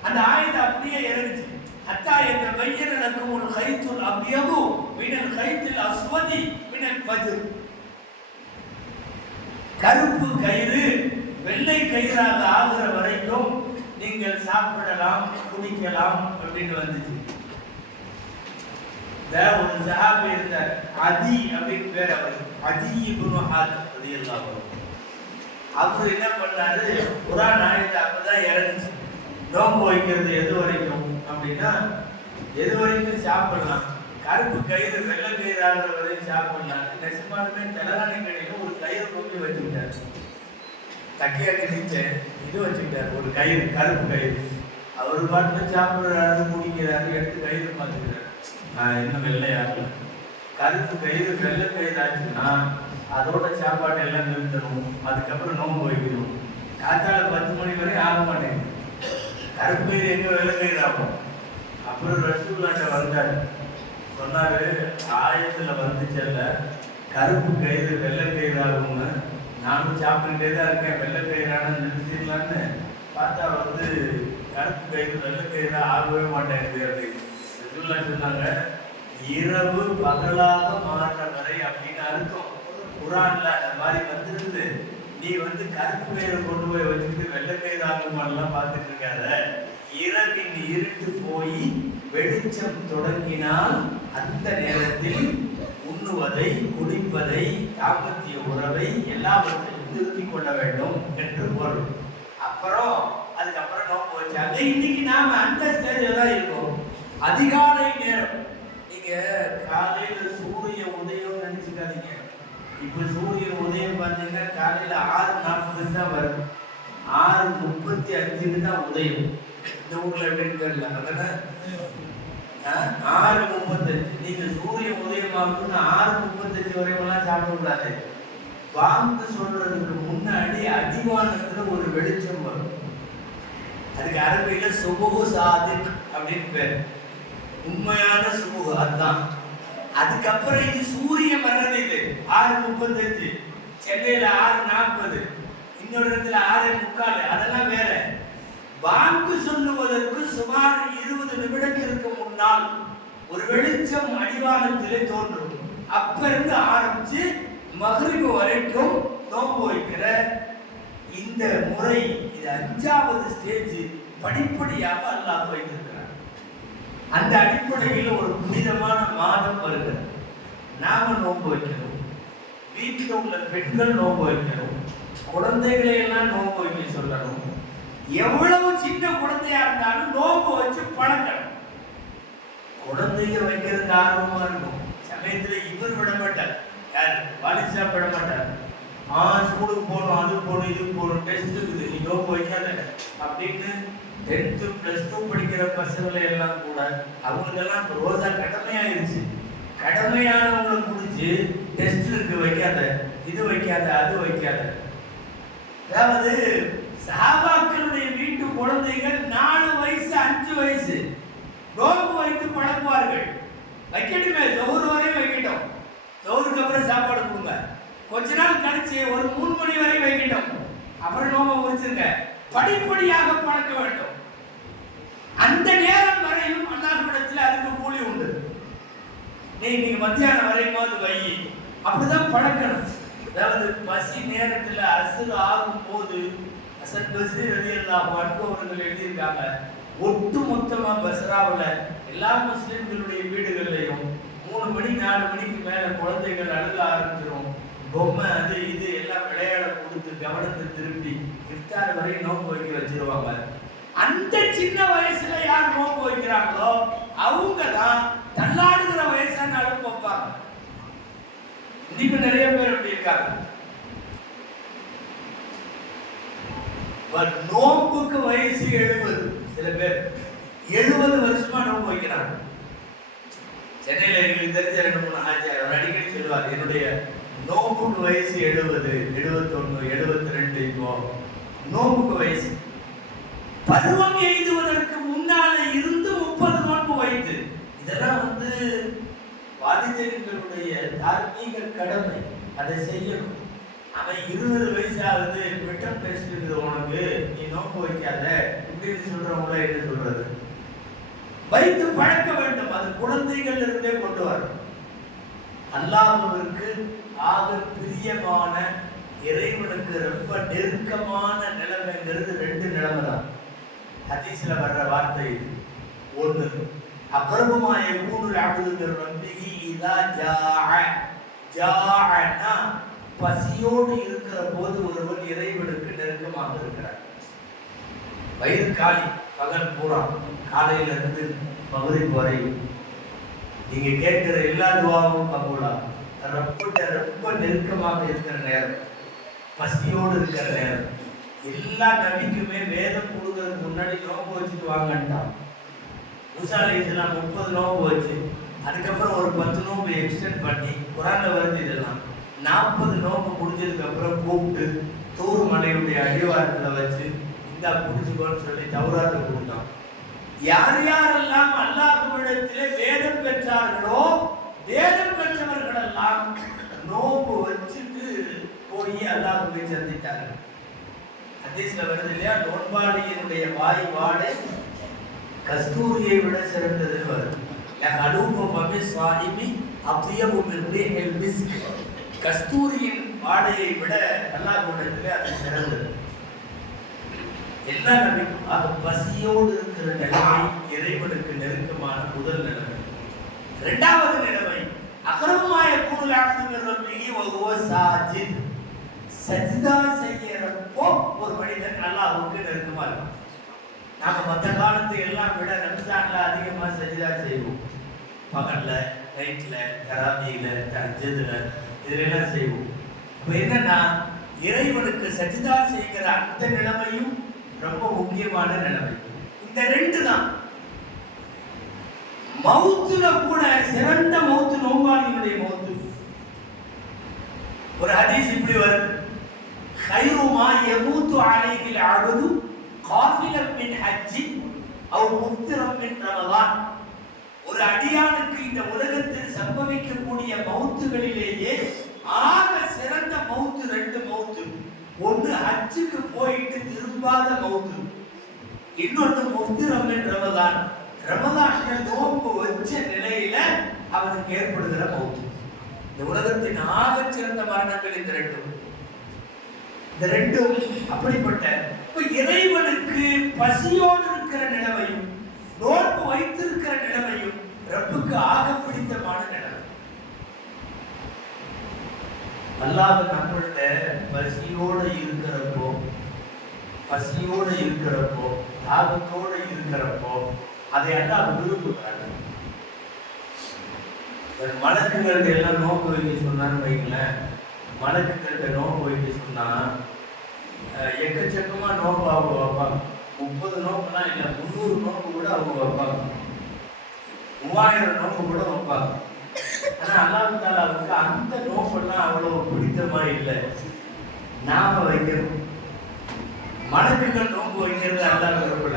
அந்த ஆயத்தை அப்படியே இறங்குச்சு. அத்தாயத்தை பையன லக்குமுல் கைத்துல் அப்யது மினல் கைத்தில் அஸ்வதி மினல் ஃபஜ்ர். கருப்பு கயிறு வெள்ளை கயிறாக ஆகிற வரைக்கும் நீங்கள் சாப்பிடலாம் குடிக்கலாம் அப்படின்னு வந்துச்சு. ஒரு சஹாபி இருந்தார், அதி அப்படின்னு பேர். அவர் அதி இப்னு ஹாத்திம் ரலியல்லாஹு அன்ஹு. அவர் என்ன பண்ணாரு, குர்ஆன் ஆயத்தை அப்பதான் இறங்குச்சு. நோன்பு வைக்கிறது எது வரைக்கும் அப்படின்னா, எது வரைக்கும் சாப்பிடலாம், கருப்பு கயிறு வெள்ளை கயிறு ஆகிற வரைக்கும் சாப்பிடலாம். நெசமாலுமே தெலகாணி கடையில் ஒரு கயிறு கொண்டு வச்சுக்கிட்டார். தக்கையாக்கு நீச்ச இது வச்சுக்கிட்டார், ஒரு கயிறு கருப்பு கயிறு. அவர் பாட்டில் சாப்பிடுறாரு குடிக்கிறாரு, எடுத்து கயிறு பார்த்துக்கிறார். இன்னும் வெள்ளையாகல. கருப்பு கயிறு வெள்ளை கயிறு ஆச்சுன்னா அதோட சாப்பாடு எல்லாம் நிறுத்தணும். அதுக்கப்புறம் நோன்பு வைக்கணும். காத்தால 10 மணி வரை ஆக மாட்டேங்குது. கருப்பு கயிறு எங்க வெள்ளை கயிறு ஆகும். அப்புறம் ரசூலுல்லாஹ் வந்தார், சொன்னாரு ஆயத்துல வந்துச்சல்ல கருப்பு கயிறு வெள்ளை கயிறு ஆகும்னு. நானும் சாப்பிட்டுட்டே தான் இருக்கேன், வெள்ளை கயிறான நிறுத்திடலான்னு பார்த்தா கருப்பு கயிறு வெள்ளை கயிறு ஆகவே மாட்டேங்குது அப்படின்னு ரசூலுல்லாஹ் சொன்னாங்க. இரவு பகலாக மாறுற வரை அப்படின்னு அர்த்தம். குர்ஆன்ல அந்த மாதிரி வந்திருந்து நீ கருப்பு கயிறு கொண்டு போய் வச்சுக்கிட்டு வெள்ளை கயிறு ஆகுமானெல்லாம் பார்த்துட்டு இருக்காத. இரவின் இருட்டு போய் வெளிச்சம் தொடங்கினால் அந்த நேரத்தில் உண்ணுவதை குடிப்பதை தாம்பத்திய உறவை எல்லாவற்றையும் நிறுத்திக் கொள்ள வேண்டும் என்று பொருள். அப்புறம் அதுக்கப்புறம் நோன்பு வச்சாங்க. இன்னைக்கு நாம அந்த ஸ்டேஜில் தான் இருக்கோம். அதிகாலை நேரம். நீங்க காலையில சூரிய உதயம் நினைச்சுக்காதீங்க. இப்ப சூரியன் உதயம் பார்த்தீங்கன்னா காலையில 6:40 தான் வருது, 6:35 தான் உதயம். இந்த ஊர்ல எப்படின்னு தெரியல. அதனால 6:35 நீங்க சூரிய உதயமாகுதுன்னு 6:35 வரைக்கும் சாப்பிடக்கூடாது. வாங்க சொல்றதுக்கு முன்னாடி அடிவானத்துல ஒரு வெளிச்சம் வரும். அதுக்கு அரபியில சுபுகு சாதிக் அப்படின்னு பேர். உண்மையான சுபுகு அதுதான். அதுக்கப்புறம் இது சூரியன் வர்றது. இது 6:35, சென்னையில 6:40, இன்னொரு இடத்துல 6:45. அதெல்லாம் வேற. வாக்கு சொல்லுவதற்கு சுமார் 20 நிமிடத்திற்கு முன்னால் ஒரு வெளிச்சம் அடிவானத்திலே தோன்றும். அப்ப இருந்து ஆரம்பிச்சு மக்ரிப் வரைக்கும் நோன்பு வைக்கிற இந்த முறை, இது 5வது ஸ்டேஜ். படிப்படியாக அல்லாஹ் வைத்திருக்கிறார். அந்த அடிப்படையில் ஒரு புனிதமான மாதம் வருகிறது. நாம நோன்பு வைக்கணும். வீட்டில் உள்ள பெண்கள் நோன்பு வைக்கணும். குழந்தைகளை எல்லாம் நோன்பு வைக்க சொல்லணும். எவ்வளவு சின்ன குழந்தையா இருந்தாலும் நோன்பு வச்சு பழக்கணும். குழந்தைங்க வைக்கிறதுக்கு ஆர்வமா இருக்கும். சமயத்துல இவர் விட மாட்டார், யார் வாலிசா விட மாட்டார். ஸ்கூலுக்கு போகணும், அது போகணும், இது போகணும், டெஸ்ட் இருக்குது, நீ நோன்பு வைக்காத அப்படின்னு 10th +2 படிக்கிற பசங்களை எல்லாம் கூட அவங்களுக்கெல்லாம் இப்போ ரோசா கடமையாயிருச்சு. கடமையானவங்களை முடிச்சு டெஸ்ட் இருக்கு வைக்காத, இது வைக்காத, அது வைக்காத. அதாவது சஹாபாக்களுடைய வீட்டு குழந்தைகள் 4 வயசு 5 வயசு நோன்பு வைத்து பழக்குவார்கள். வைக்கட்டுமே, ஜோஹர் வரையும் வைக்கட்டும். ஜோஹருக்கு அப்புறம் சாப்பாடு கொடுங்க. கொஞ்ச நாள் கழிச்சு ஒரு 3 மணி வரை வைக்கட்டும். அப்புறம் நோன்பு வச்சிருங்க. படிப்படியாக பழக்க வேண்டும். அந்த நேரம் வரையும் அல்லாஹ்விடத்தில் அதுக்கு கூலி உண்டு. நீங்க மத்தியானம் வரைக்கும் வை, அப்படிதான் பழக்கணும். அதாவது பசி நேரத்தில் அசுர் ஆகும் போது ஹசன் பஸ்ரி ரலியல்லாஹு அன்ஹு அவர்கள் எழுதியிருக்காங்க, ஒட்டு மொத்தமா பஸ்ராவில் எல்லா முஸ்லிம்களுடைய வீடுகள்லையும் 3 மணி 4 மணிக்கு மேல குழந்தைகள் அழுக ஆரம்பிச்சிடும். பொம்மை அது இது எல்லாம் விளையாட கொடுத்து கவனத்தை திருப்பி இஃப்தார் வரை நோன்பு வைக்க வச்சிருவாங்க. அந்த சின்ன வயசுல யார் நோன்பு வைக்கிறாங்களோ அவங்க தான் தள்ளாடுகிற வயசான அழுப்பு வைப்பாங்க. இன்னைக்கு நிறைய பேர் அப்படி இருக்காங்க. நோன்புக்கு வயசு 70. சில பேர் 70 வருஷமா நோன்பு வைக்கிறாங்க. சென்னையில எங்களுக்கு தெரிஞ்ச 2-3 ஆச்சாரியர் அடிக்கடி சொல்லுவார், என்னுடைய நோம்புக்கு வயசு 70, 71, 72. இப்போ நோம்புக்கு வயசு பருவம் எய்துவதற்கு முன்னால இருந்து 30 நோன்பு வைத்து, இதெல்லாம் வாலிபர்களுடைய தார்மீக கடமை. அதை செய்யணும். அவன் 20 வயசு ஆகுது, பெட்டம் டெஸ்ட் இருக்குது உனக்கு, நீ நோக்கு வைக்காத இப்படின்னு சொல்றவங்கள என்ன சொல்றது? வைத்து பழக்க வேண்டும். அது குழந்தைகள் இருந்தே கொண்டு வரும். அல்லாஹ்விற்கு ஆக பிரியமான, இறைவனுக்கு ரொம்ப நெருக்கமான நிலைமைங்கிறது ரெண்டு நிலைமை தான். ஹதீஸ்ல வர்ற வார்த்தை இது. ஒன்று, அக்ரபுமா யகூனுல் அப்து மின் ரப்பிஹி இதா ஜாஅனா, பசியோடு இருக்கிற போது ஒருவன் இறைவனுக்கு நெருக்கமாக இருக்கிறார். வயிறு காலி, பகல் பூரா, காலையில இருந்து மகரிப் வரை நீங்க கேட்கிற எல்லா துவாவும் கபூலா. ரொம்ப நெருக்கமாக இருக்கிற நேரம், பசியோடு இருக்கிற நேரம். எல்லா நபிக்குமே வேதம் கொடுக்கறதுக்கு முன்னாடி நோம்பு வச்சுட்டு வாங்கன்ட்டான். மூசா அலைஹிஸ்ஸலாம் 30 நோம்பு வச்சு, அதுக்கப்புறம் ஒரு 10 நோம்பு எக்ஸ்டெண்ட் பண்ணி, குரான்ல வருது இதெல்லாம், 40 நோம்பு முடிஞ்சதுக்கு அப்புறம் கூப்பிட்டு தூர் மலையுடைய அடிவாரத்தில் வச்சு இந்தா புடிச்சுக்கோன்னு சொல்லி தௌராத்தை கொடுத்தான். யார் யாரெல்லாம் அல்லாஹ்விடத்திலே வேதம் பெற்றார்களோ, வேதம் பெற்றவர்கள் எல்லாம் நோம்பு வச்சுட்டு போய் அல்லாஹ்வை சந்தித்தார்கள். ஹதீஸ்ல வருது இல்லையா, நோன்பாளியினுடைய வாய் வாடை கஸ்தூரியை விட சிறந்ததுன்னு வருது. கஸ்தூரியின் வாடையை விட அல்லாஹ்விடத்திலே அது சிறந்தது. எல்லா நபிக்கும் அது பசியோடு இருக்கிற நிலைமை இறைவனுக்கு நெருக்கமான முதல் நிலைமை. இரண்டாவது நிலைமை, அக்ரபுமாய யகூனுல் அப்து மின் ரப்பிஹி வ ஹுவ சாஜித், சஜ்தா செய்யறப்போ ஒரு மனிதன் அல்லாஹ்வுக்கு நெருக்கமா இருக்கான். நாம மற்ற காலத்தை எல்லாம் விட ரம்ஜான்ல அதிகமா சஜ்தா செய்வோம். பகல்ல, நைட்ல, தராவியில, தஹஜ்ஜுதுல இதெல்லாம் செய்வோம். இப்போ என்னன்னா, இறைவனுக்கு சஜ்தா செய்கிற அந்த நிலைமையும் ரொம்ப முக்கியமான நிலைமை. இந்த ரெண்டு தான். மௌத்துல கூட சிறந்த மௌத்து நோம்பாளியினுடைய மௌத்து. ஒரு ஹதீஸ் இப்படி வருது, خير ما يموت عليه العبد قافلا من حج او مفطرا من رمضان. ஒரு அடியானுக்கு இந்த உலகத்தில் சம்பவிக்கக்கூடிய மௌத்துகளிலேயே ஆக சிறந்த மௌத்து ரெண்டு மௌத்து. ஒன்று ஹஜ்ஜுக்கு போயிட்டு திரும்பாத மௌத்து, இன்னொன்று முஃப்திரம் மின் ரமதான், ரமதான்ல நோன்பு வச்ச நிலையில அவனுக்கு ஏற்படுகிற மௌத்து. இந்த உலகத்தின் ஆக சிறந்த மரணங்கள் இந்த ரெண்டும். இந்த ரெண்டும் அப்படிப்பட்ட இறைவனுக்கு பசியோடு இருக்கிற நிலைமையும் நோன்பு வைத்திருக்கிற நிலைமையும் ரப்புக்கு ஆக பிடித்தமான நிலைமை. அல்லாஹ் நம்மள்ட்ட பசியோடு இருக்கிறப்போ தாகத்தோடு இருக்கிறப்போ அதை அல்லாஹ் விரும்புகிறார். மலக்குகள் எல்லாம் நோன்பு வைக்க சொன்னான்னு வைங்களேன், மலக்குகள்கிட்ட நோன்பு வைக்க சொன்னா எக்கச்சக்கமா நோன்பு அவங்க வைப்பாங்க. 30 நோம்புலாம் இல்லை, 300 நோம்பு கூட அவங்க வைப்பாங்க, 3000 நோம்பு கூட வைப்பாங்க. ஆனா அல்லாஹ் தஆலாவுக்கு அந்த நோம்பெல்லாம் அவ்வளவு பிடித்தமா இல்லை. நாம வைக்கணும். மலக்குகள் நோன்பு வைக்கிறது அல்லாஹ் விரும்பல.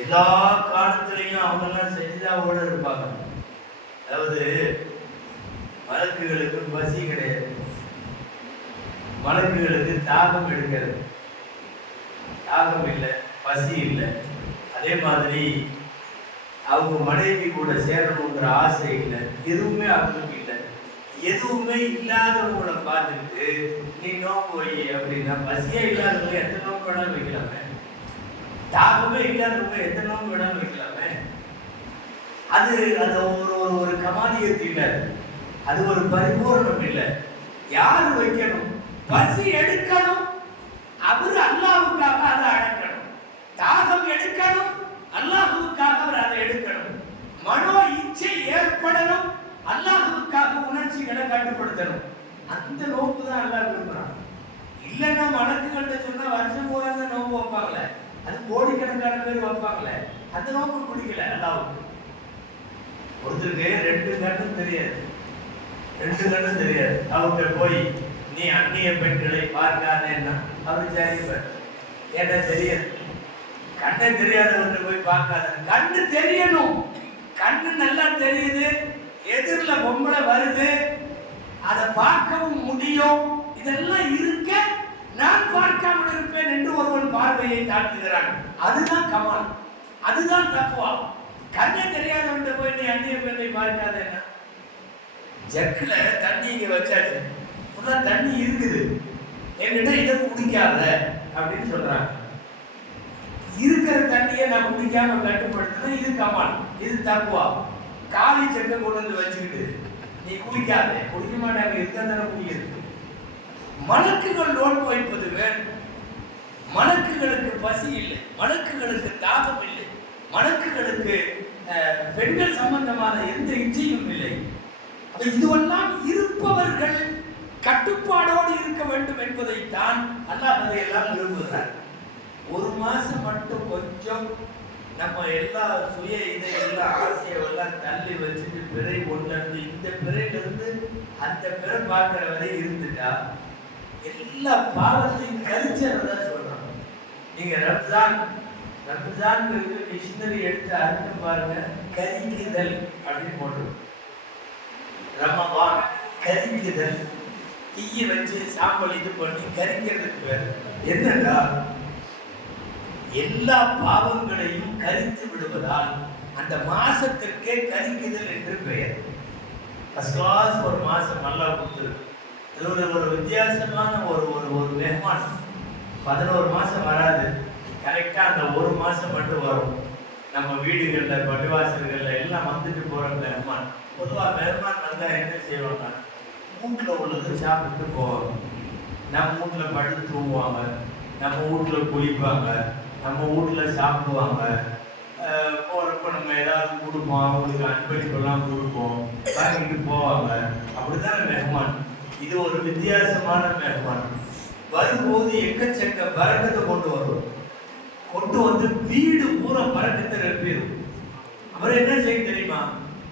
எல்லா காலத்திலையும் அவங்கெல்லாம் சஜ்தாவோட இருப்பாங்க. அதாவது மலக்குகளுக்கு பசி கிடையாது, மலக்குகளுக்கு தாகம் எடுக்கிறது, தாகம் இல்லை, பசி இல்லை. அதே மாதிரி அவங்க மனைவி கூட சேரணுங்கிற ஆசை இல்லை, எதுவுமே அவங்களுக்கு இல்லை. எதுவுமே இல்லாதவங்களை பார்த்துட்டு நீ நோம்பு வை அப்படின்னா, பசியே இல்லாதவங்க எத்தனை நோம்பு வேணாலும் வைக்கலாமே, தாகமே இல்லாதவங்க எத்தனை நோம்பு வேணாலும் வைக்கலாமே. அது அது ஒரு கமானியத்து இல்லை, அது ஒரு பரிபூரணம் இல்லை. யாரு வைக்கணும்? பசி எடுக்கணும், அவரு அல்லாஹ்வுக்காக அதை அடக்கணும். தாகம் எடுக்கணும், அல்லாஹ்வுக்காக அவர் அதை எடுக்கணும். மனோ இச்சை ஏற்படணும், அல்லாஹ்வுக்காக உணர்ச்சிகளை கட்டுப்படுத்தணும். அந்த நோக்கு தான் அல்லாஹ் விரும்புறான். இல்லைன்னா மலக்குகள்கிட்ட சொன்னா வருஷம் பூரா அந்த நோம்பு வைப்பாங்களே, அது கோடிக்கணக்கான பேர் வைப்பாங்களே, அந்த நோம்பு பிடிக்கல அல்லாஹ்வுக்கு. ஒருத்தருக்கு 2 கண்ணும் தெரியாது, 2 கண்ணும் தெரியாது. அவர்கிட்ட போய் நீ அந்நிய பெண்களை பார்க்காதேன்னா அவர் சரிப்பார். ஏன்னா தெரியாது, கண்ணே தெரியாதவர்கிட்ட போய் பார்க்காத. கண்ணு தெரியணும், கண்ணு நல்லா தெரியுது, எதிரில் பொம்பளை வருது, அதை பார்க்கவும் முடியும். இதெல்லாம் இருக்க நான் பார்க்காமல் இருப்பேன் என்று ஒருவன் பார்வையை தாழ்த்துகிறான். அதுதான் கமால், அதுதான் தக்குவா. கண்ணே தெரியாதவன்கிட்ட போய் நீ அந்நிய பெண்ணை பார்க்காத என்ன? ஜக்குல தண்ணி இங்க வச்சாச்சு, ஃபுல்லா தண்ணி இருக்குது, என்கிட்ட இதை குடிக்காத அப்படின்னு சொல்றாங்க. இருக்கிற தண்ணியை நான் குடிக்காம கட்டுப்படுத்தினா இது கமால், இது தக்குவா. காலி செக்க கொண்டு வந்து வச்சுக்கிட்டு நீ குடிக்காத, குடிக்க மாட்டாங்க, இருந்தா தானே குடிக்கிறது. மலக்குகள் நோன்பு வைப்பது வேண்டும். மலக்குகளுக்கு பசி இல்லை, மலக்குகளுக்கு தாகம் இல்லை, மலக்குகளுக்கு பெண்கள் சம்பந்தமான எந்த இச்சையும் இல்லை. இதுவெல்லாம் இருப்பவர்கள் கட்டுப்பாடோடு இருக்க வேண்டும் என்பதைத்தான் அல்லாஹ் அதையெல்லாம் விரும்புகிறார். ஒரு மாசம் மட்டும் கொஞ்சம் நம்ம எல்லா சுய இதையெல்லாம் ஆசையெல்லாம் தள்ளி வச்சுட்டு பிறை ஒன்றிருந்து இந்த பிறையிலிருந்து அந்த பிறை பார்க்கிற வரை இருந்துட்டா எல்லா பாவத்தையும் கரிச்சறதா சொல்றாங்க. நீங்க ரம்ஜான் டிக்ஷனரி எடுத்து அர்த்தம் பாருங்க, கரிக்குதல் அப்படின்னு போட்டுருவோம். ரமபான் கரிக்குதல், தீய வச்சு சாம்பல் இது பண்ணி கரிக்கிறதுக்கு பேர் என்னன்னா எல்லா பாவங்களையும் கரித்து விடுவதால் அந்த மாசத்திற்கே கரிக்குதல் என்று பெயர். ஒரு மாசம் நல்லா கொடுத்துருக்கு. இது ஒரு வித்தியாசமான ஒரு ஒரு ஒரு மெஹமான். 11 மாசம் வராது, கரெக்டா அந்த ஒரு மாசம் மட்டும் வரும். நம்ம வீடுகள்ல பள்ளிவாசல்கள்ல எல்லாம் வந்துட்டு போற மெஹமான். பொதுவாக மெஹமான் வந்தா என்ன செய்வாங்க, வீட்டில் உள்ளது சாப்பிட்டு போவாங்க, நம்ம வீட்டில் படுத்து தூங்குவாங்க, நம்ம வீட்டில் குளிப்பாங்க, நம்ம வீட்டில் சாப்பிடுவாங்க. போகிறப்ப நம்ம ஏதாவது கொடுப்போம், அவங்களுக்கு அன்பளிப்பெல்லாம் கொடுப்போம், வாங்கிட்டு போவாங்க. அப்படிதான் மெஹமான். இது ஒரு வித்தியாசமான மெஹமான். வரும்போது எக்கச்சக்க பரக்கத்தை கொண்டு வரும், கொண்டு வந்து வீடு பூரா பரக்கத்தை நிரப்பிடும். அவர் என்ன செய்ய தெரியுமா,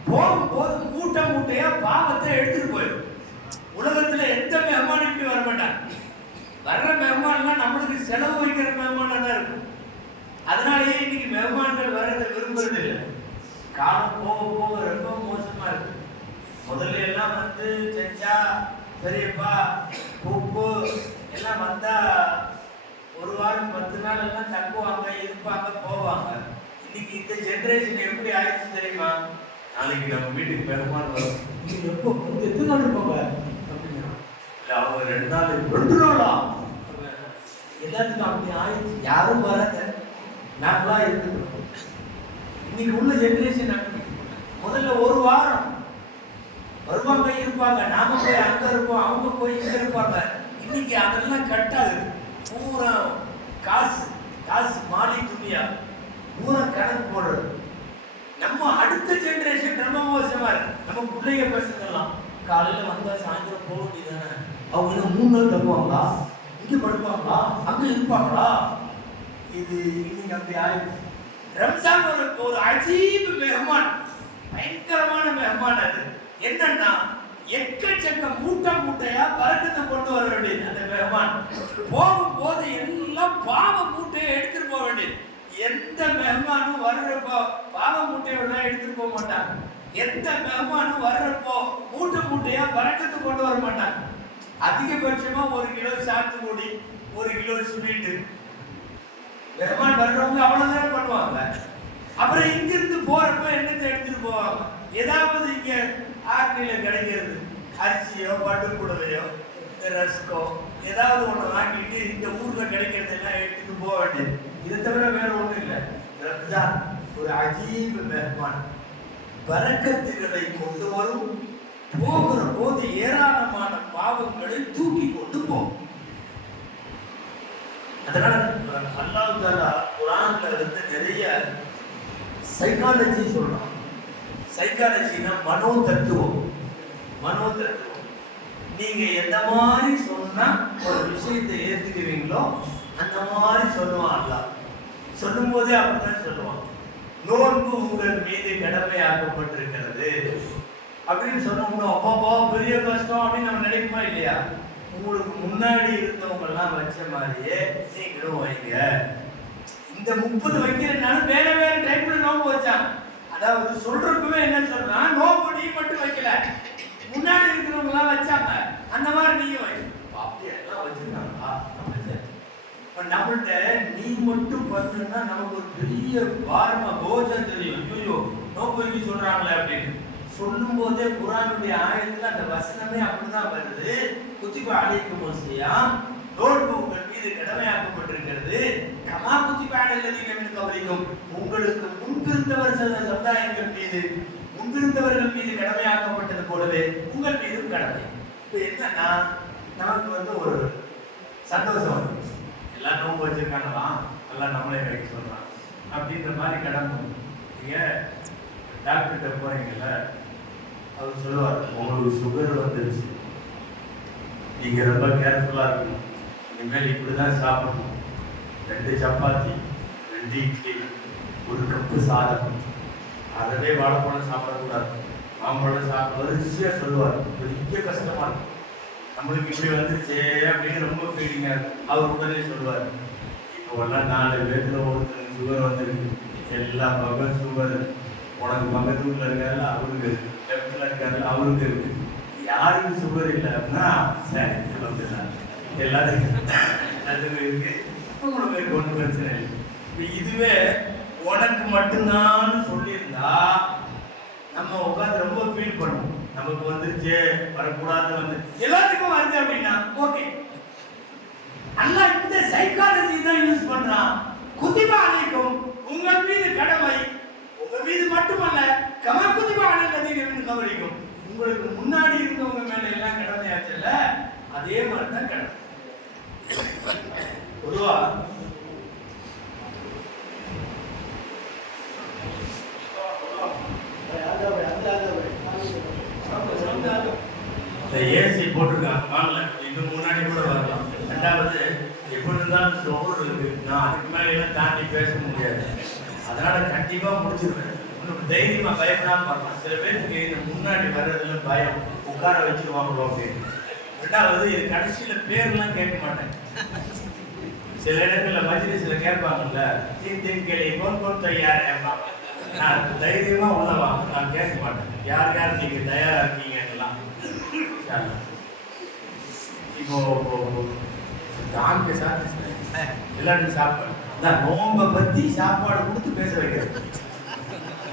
போகும்போது மூட்டை மூட்டையா பாவத்தை எடுத்துட்டு போயிடும். உலகத்துல எந்த மெஹமானும் இப்படி வரமாட்டாங்க. வர்ற மெஹமான்லாம் நம்மளுக்கு செலவு வைக்கிற மெஹமானா தான் இருக்கும். அதனாலேயே இன்னைக்கு மெஹமான்கள் வர்றதை விரும்புறது இல்லை. காலம் போக போக ரொம்ப மோசமா இருக்கு. முதல்ல எல்லாம் வந்து செஞ்சா பெரியப்பா உப்பு எல்லாம் வந்தா ஒரு வாரம் 10 நாள் எல்லாம் தங்குவாங்க, இருப்பாங்க, போவாங்க. இன்னைக்கு இந்த ஜெனரேஷன் எப்படி ஆயிடுச்சு தெரியுமா, நாளைக்கு நம்ம வீட்டுக்கு மெஹமான் வரும், எப்போ எத்தனை நாள் இருப்பாங்க அப்படின்னா, இல்லை அவங்க 2 நாள் 2 நாளா எல்லாத்துக்கும் அப்படி ஆயிடுச்சு. யாரும் வராங்க, நாங்களா இருந்துக்கிறோம். இன்னைக்கு உள்ள ஜெனரேஷன் அப்படி. முதல்ல ஒரு வாரம் வருவாங்க, இருப்பாங்க, நாம போய் அங்க இருப்போம், அவங்க போய் இங்க இருப்பாங்க. இன்னைக்கு அதெல்லாம் கட்டாது, பூரா காசு காசு மாலி துணியா பூரா கணக்கு போடுறது. நம்ம அடுத்த ஜெனரேஷன் ரொம்ப மோசமா இருக்கு. நம்ம பிள்ளைங்க பசங்கள்லாம் காலையில வந்தா சாயந்தரம் போக வேண்டியதானே, அவங்க இன்னும் 3 நாள் தங்குவாங்களா, இங்க படுப்பாங்களா, அங்க இருப்பாங்களா. இது இன்னைக்கு அப்படி ஆயிடுச்சு. ரம்ஜான் ஒரு அஜீப் மெஹமான், பயங்கரமான மெஹமான். அது என்னன்னா எக்கச்சக்க மூட்டையா பரக்கத்தை கொண்டு வர வேண்டியது. அந்த மெஹமான் போகும்போது எல்லாம் பாவ மூட்டையை எடுத்துட்டு போக வேண்டியது. எந்த மெஹமானும் வர்றப்போ பாவ மூட்டையோட எடுத்துட்டு போக மாட்டாங்க. எந்த மெஹமானும் வர்றப்போ மூட்டையா பரக்கத்தை கொண்டு வர மாட்டாங்க. அதிகபட்சமா 1 கிலோ சாத்துக்குடி, 1 கிலோ ஸ்வீட்டு. மெஹமான் வர்றவங்க அவ்வளவுதான் பண்ணுவாங்க. அப்புறம் இங்கிருந்து போறப்ப என்னத்தை எடுத்துட்டு போவாங்க, ஏதாவது இங்க ஆர்மியில கிடைக்கிறது அரிசியோ பட்டுக்குடவையோ ரஸ்கோ ஏதாவது ஒன்று வாங்கிட்டு இந்த ஊர்ல கிடைக்கிறது எல்லாம் எடுத்துட்டு போக வேண்டியது. இதை தவிர வேற ஒன்றும் இல்லை. ரம்ஜான் ஒரு அஜீப் மெஹமான், பரக்கத்துகளை கொண்டு வரும். போகிற போது ஏராளமான பாவங்களை தூக்கி கொண்டு போகும். அதனால அல்லாஹ் தஆலா குர்ஆன்ல வந்து நிறைய சைக்காலஜி சொல்றான். சைக்காலஜினா மனோ தத்துவம். நீங்க எந்த மாதிரி சொன்னா ஒரு விஷயத்தை ஏத்துக்குவீங்களோ அந்த மாதிரி சொல்லுவான் அல்லாஹ். சொல்லும் போதே அப்படிதான் சொல்லுவான். நோன்பு உங்கள் மீது கடமையாக்கப்பட்டிருக்கிறது அப்படின்னு சொன்னோம்னா அப்பா பெரிய கஷ்டம் அப்படின்னு நம்ம நினைப்போமா இல்லையா? உங்களுக்கு முன்னாடி இருந்தவங்க எல்லாம் வச்ச மாதிரியே நீங்களும் வைங்க. இந்த 30 வைக்கிறதுனால வேற வேற டைப்ல நோம்பு வச்சாங்க. அதாவது சொல்றப்பவே என்ன சொல்றா, நோம்பு நீ மட்டும் வைக்கல, முன்னாடி இருக்கிறவங்க எல்லாம் வச்சாங்க, அந்த மாதிரி நீங்க வை. அப்படியே எல்லாம் வச்சிருக்காங்களா? இப்ப நம்மள்ட்ட நீ மட்டும் பண்ணுன்னா நமக்கு ஒரு பெரிய பாரமா போஜம் தெரியும். ஐயோ நோக்கு வைக்க சொல்றாங்களே அப்படின்னு சொல்லும் போதே குர்ஆனுடைய ஆயத்துல அந்த வசனமே அப்படிதான் வருது. குத்திப அலைக்கும் வஸியாம், நோன்பு உங்கள் மீது கடமையாக்கப்பட்டிருக்கிறது. கமா குத்திப அலைல்லதீன மின் கப்லிக்கும், உங்களுக்கு முன்பிருந்தவர் சமுதாயங்கள் மீது முன்பிருந்தவர்கள் மீது கடமையாக்கப்பட்டது போலவே உங்கள் மீதும் கடமை. இப்போ என்னன்னா நமக்கு ஒரு சந்தோஷம், எல்லாம் நோன்பு வச்சிருக்காங்களா, எல்லாம் நம்மளே வைக்க சொல்றான் அப்படின்ற மாதிரி கடமை. நீங்க டாக்டர்கிட்ட போறீங்கல்ல, அவர் சொல்லுவார் உங்களுக்கு சுகர் வந்துருச்சு, நீங்க ரொம்ப கேர்ஃபுல்லா இருக்கணும், இனிமேல் இப்படிதான் சாப்பிடணும், 2 சப்பாத்தி 2 இட்லி 1 கப்பு சாதம், அதவே வாழைப்பழம் சாப்பிடக்கூடாது, மாம்பழம் வரிசையா சொல்லுவார். பெரிய கஷ்டமா இருக்கும், நம்மளுக்கு இப்படி வந்துருச்சே அப்படின்னு ரொம்ப ஃபீலிங்கா இருக்கும். அவர் உடனே சொல்லுவார், இப்போ எல்லாம் 4 பேர்த்துல ஒருத்தருக்கு சுகர் வந்துருக்கு, எல்லா பக்கம் சுகர், உனக்கு பக்கத்து வீட்டில் இருக்காருல்ல அவருக்கு இருக்கு, லெஃப்டில் இருக்காருல்ல அவருக்கு இருக்கு, யாருக்கு சுகர் இல்லை அப்படின்னா சரி எல்லாத்துக்கும் அதுக்கு இருக்கு, உங்களுக்கு இருக்கு, ஒன்றும் பிரச்சனை இல்லை. இப்போ இதுவே உனக்கு மட்டும்தான் சொல்லியிருந்தா நம்ம உட்காந்து ரொம்ப ஃபீல் பண்ணுவோம், நமக்கு வந்துருச்சு வரக்கூடாது, வந்து எல்லாத்துக்கும் வருது அப்படின்னா ஓகே. அல்லாஹ் இந்த சைக்காலஜி தான் யூஸ் பண்றான். குத்திப அலைக்கும், உங்கள் மீது கடமை, உங்கள் மீது மட்டுமல்ல, கமா குத்திப அலைல்லதீன மின் கப்லிக்கும், உங்களுக்கு முன்னாடி இருந்தவங்க மேல எல்லாம் கடமையாச்சுல்ல, அதே மாதிரி தான் கடமை. பொதுவா ஏசி போட்டிருக்காங்க வாங்கல, இது முன்னாடி கூட வரலாம். 2வது எப்படி இருந்தாலும் சுகர் இருக்கு, நான் அதுக்கு மேல எல்லாம் தாண்டி பேச முடியாது, அதனால கண்டிப்பா முடிச்சிருவேன். உங்களுக்கு தைரியமா பயப்படாம வரலாம். சில பேருக்கு இந்த முன்னாடி வர்றதுல பயம், உட்கார வச்சிருவாங்களோ அப்படின்னு. 2வது இது கடைசியில பேர்லாம் கேட்க மாட்டேன். சில இடங்கள்ல மஜ்லிஸ்ல கேட்பாங்கல்ல, தீன் கேள்வி கொண்டு யார் கேட்பாங்க, நான் தைரியமா உள்ள வாங்க, நான் கேட்க மாட்டேன், யார் யார் நீங்க தயாரா இருக்கீங்கலாம். இப்போ தாங்க சாப்பிட்டு எல்லாத்தையும் சாப்பாடு நோம்பை பத்தி சாப்பாடு கொடுத்து பேச வைக்கிறது.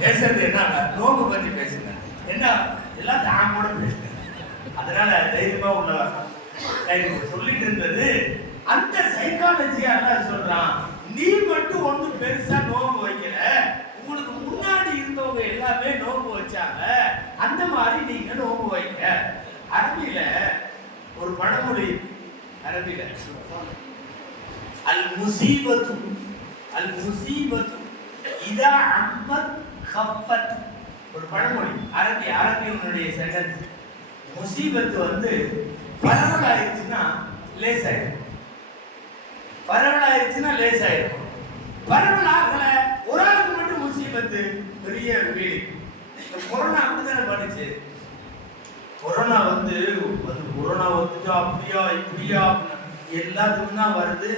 பேசுறது என்ன, நோம்பை பத்தி பேசுங்க, என்ன எல்லாம் தாங்கோட பேசுங்க. அதனால தைரியமா உள்ள சொல்லிட்டு இருந்தது அந்த சைக்காலஜியா சொல்றான். நீ மட்டும் ஒண்ணு பெருசா நோம்பு வைக்கல, உங்களுக்கு முன்னாடி இருந்தவங்க எல்லாமே நோம்பு வச்சாங்க, அந்த மாதிரி நீங்க நோம்பு வைக்க. அரபியில ஒரு பழமொழி, அரபியில அல் முசீபத்து இதா அம்மத் கஃபத், ஒரு பழமொழி, அரபியினுடைய சென்டென்ஸ். முசீபத்து பரவலாயிருச்சுன்னா லேசாயிடும், பரவலாயிருச்சுன்னா லேசாயிடும். பரவலாகல ஒரு ஆளுக்கு மட்டும் முசீபத்து பெரிய வீடு. கொரோனா அப்படித்தானே பண்ணுச்சு. கொரோனா கொரோனா வந்துட்டா அப்படியா இப்படியா எல்லாத்துக்கும் தான் வருது.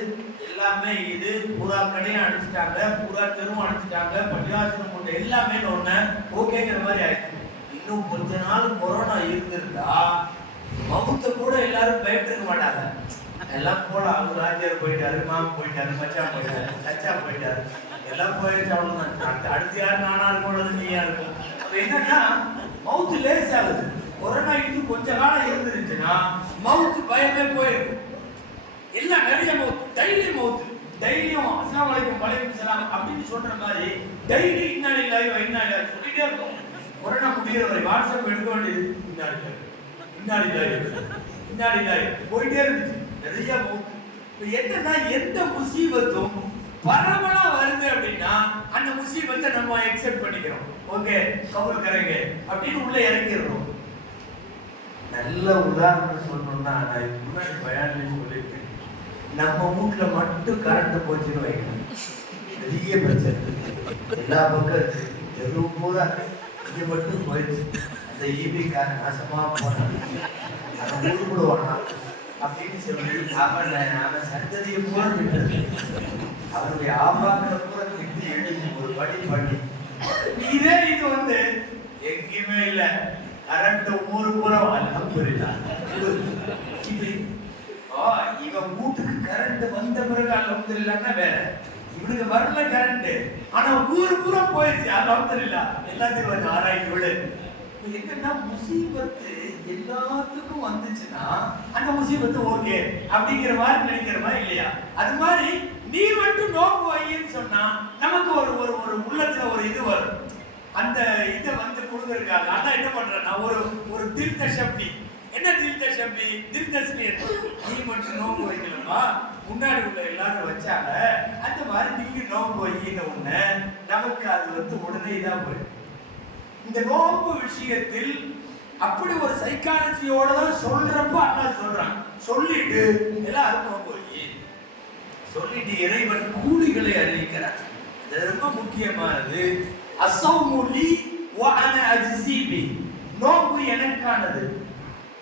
எல்லாமே இது பூரா கடையும் அடிச்சுட்டாங்க, பூரா தெருவும் அடிச்சுட்டாங்க, பள்ளிவாசனம் போட்டு எல்லாமே ஒண்ணு ஓகேங்கிற மாதிரி ஆயிடுச்சு. இன்னும் கொஞ்ச நாள் கொரோனா இருந்திருந்தா மவுத்த கூட எல்லாரும் பயப்பட்டுக்க மாட்டாங்க. எல்லாம் போலாம், அவங்க ராஜ்யார் போயிட்டாரு, மாமா போயிட்டாரு, மச்சான் போயிட்டாரு, சச்சா போயிட்டாரு, எல்லாம் போயிடுச்சு, அவ்வளவுதான். அடுத்து யார் நானா இருக்கும், நீயா இருக்கும். அப்ப என்னன்னா மவுத்து லேஸ் ஆகுது. கொரோனா இன்னும் கொஞ்ச காலம் இருந்துருச்சுன்னா மவுத்து பயமே போயிருக்கு. எல்லாம் நிறைய மவுத்து, டைலியும் அஸ்ஸலாமு அலைக்கும் வலைக்கும் சலாம் அப்படின்னு சொல்ற மாதிரி டெய்லி இன்னா லில்லாஹி வ இன்னா இலைஹி சொல்லிட்டே இருக்கும். கொரோனா முடிகிற வரை வாட்ஸ்அப் எடுக்க வேண்டியது இன்னா லில்லாஹி போயிட்டே இருந்துச்சு, நிறைய மவுத்து. இப்போ என்னன்னா எந்த முசீபத்தும் பரவலா வருது அப்படின்னா அந்த முசீபத்தை நம்ம அக்செப்ட் பண்ணிக்கிறோம். ஓகே கவுல் கரங்க அப்படின்னு உள்ள இறங்கிடுறோம். நல்ல உதாரணம் சொல்லணும்னா நான் முன்னாடி பயான்ல சொல்லியிருக்கேன், நம்ம வீட்டுல மட்டும் கரண்ட் போச்சுன்னு வைக்கணும், பெரிய பிரச்சனை. எல்லா பக்கம் தெரு பூரா இங்க மட்டும் போயிடுச்சு, அந்த ஈபி காரன் நாசமா போனான், அவன் ஊருக்குடுவானா அப்படின்னு சொல்லி அவன் சந்ததியை பூரா விட்டது, அவனுடைய ஆபாக்களை பூரா திட்டி எழுதி ஒரு படி பண்ணி இதே இது எங்கேயுமே இல்லை. கரண்ட் ஊரு பூரா அல்ஹம்துலில்லாஹ். இவன் வீட்டுக்கு கரண்ட் வந்த பிறகு அல்ஹம்துலில்லாஹ்னா வேற. இவனுக்கு வரல கரண்ட், ஆனா ஊர் பூரா போயிடுச்சு அல்ஹம்துலில்லாஹ். எல்லாத்தையும் வந்து ஆராய்ச்சி விடு. என்னன்னா முசீபத்து எல்லாத்துக்கும் வந்துச்சுன்னா அந்த முசீபத்து ஓகே அப்படிங்கிற மாதிரி நினைக்கிறமா இல்லையா? அது மாதிரி நீ மட்டும் நோக்கு வைன்னு சொன்னா நமக்கு ஒரு ஒரு ஒரு உள்ளத்துல ஒரு இது வரும். அந்த இதை வந்து கொடுக்கறதுக்காக அதான் என்ன பண்றேன்னா ஒரு ஒரு தில்த சப்தி. என்ன தில்த சப்தி? தில் தஸ்லியத். நீ மட்டும் நோக்கு வைக்கலமா, முன்னாடி உள்ள எல்லாரும் வச்சாங்க, அந்த மாதிரி நீங்க நோக்கு வைக்கிற உடனே நமக்கு அது வந்து உடனே இதா போயிடும். இந்த நோம்பு விஷயத்தில் அப்படி ஒரு சைக்காலஜியோட தான் சொல்றப்ப அல்லாஹ் சொல்றான். சொல்லிட்டு எல்லாரும் நோம்பு வை, சொல்லிட்டு இறைவன் கூலிகளை அறிவிக்கிறார். இது ரொம்ப முக்கியமானது. அஸௌமு லீ வ அன அஜ்ஸி பி. நோம்பு எனக்கானது,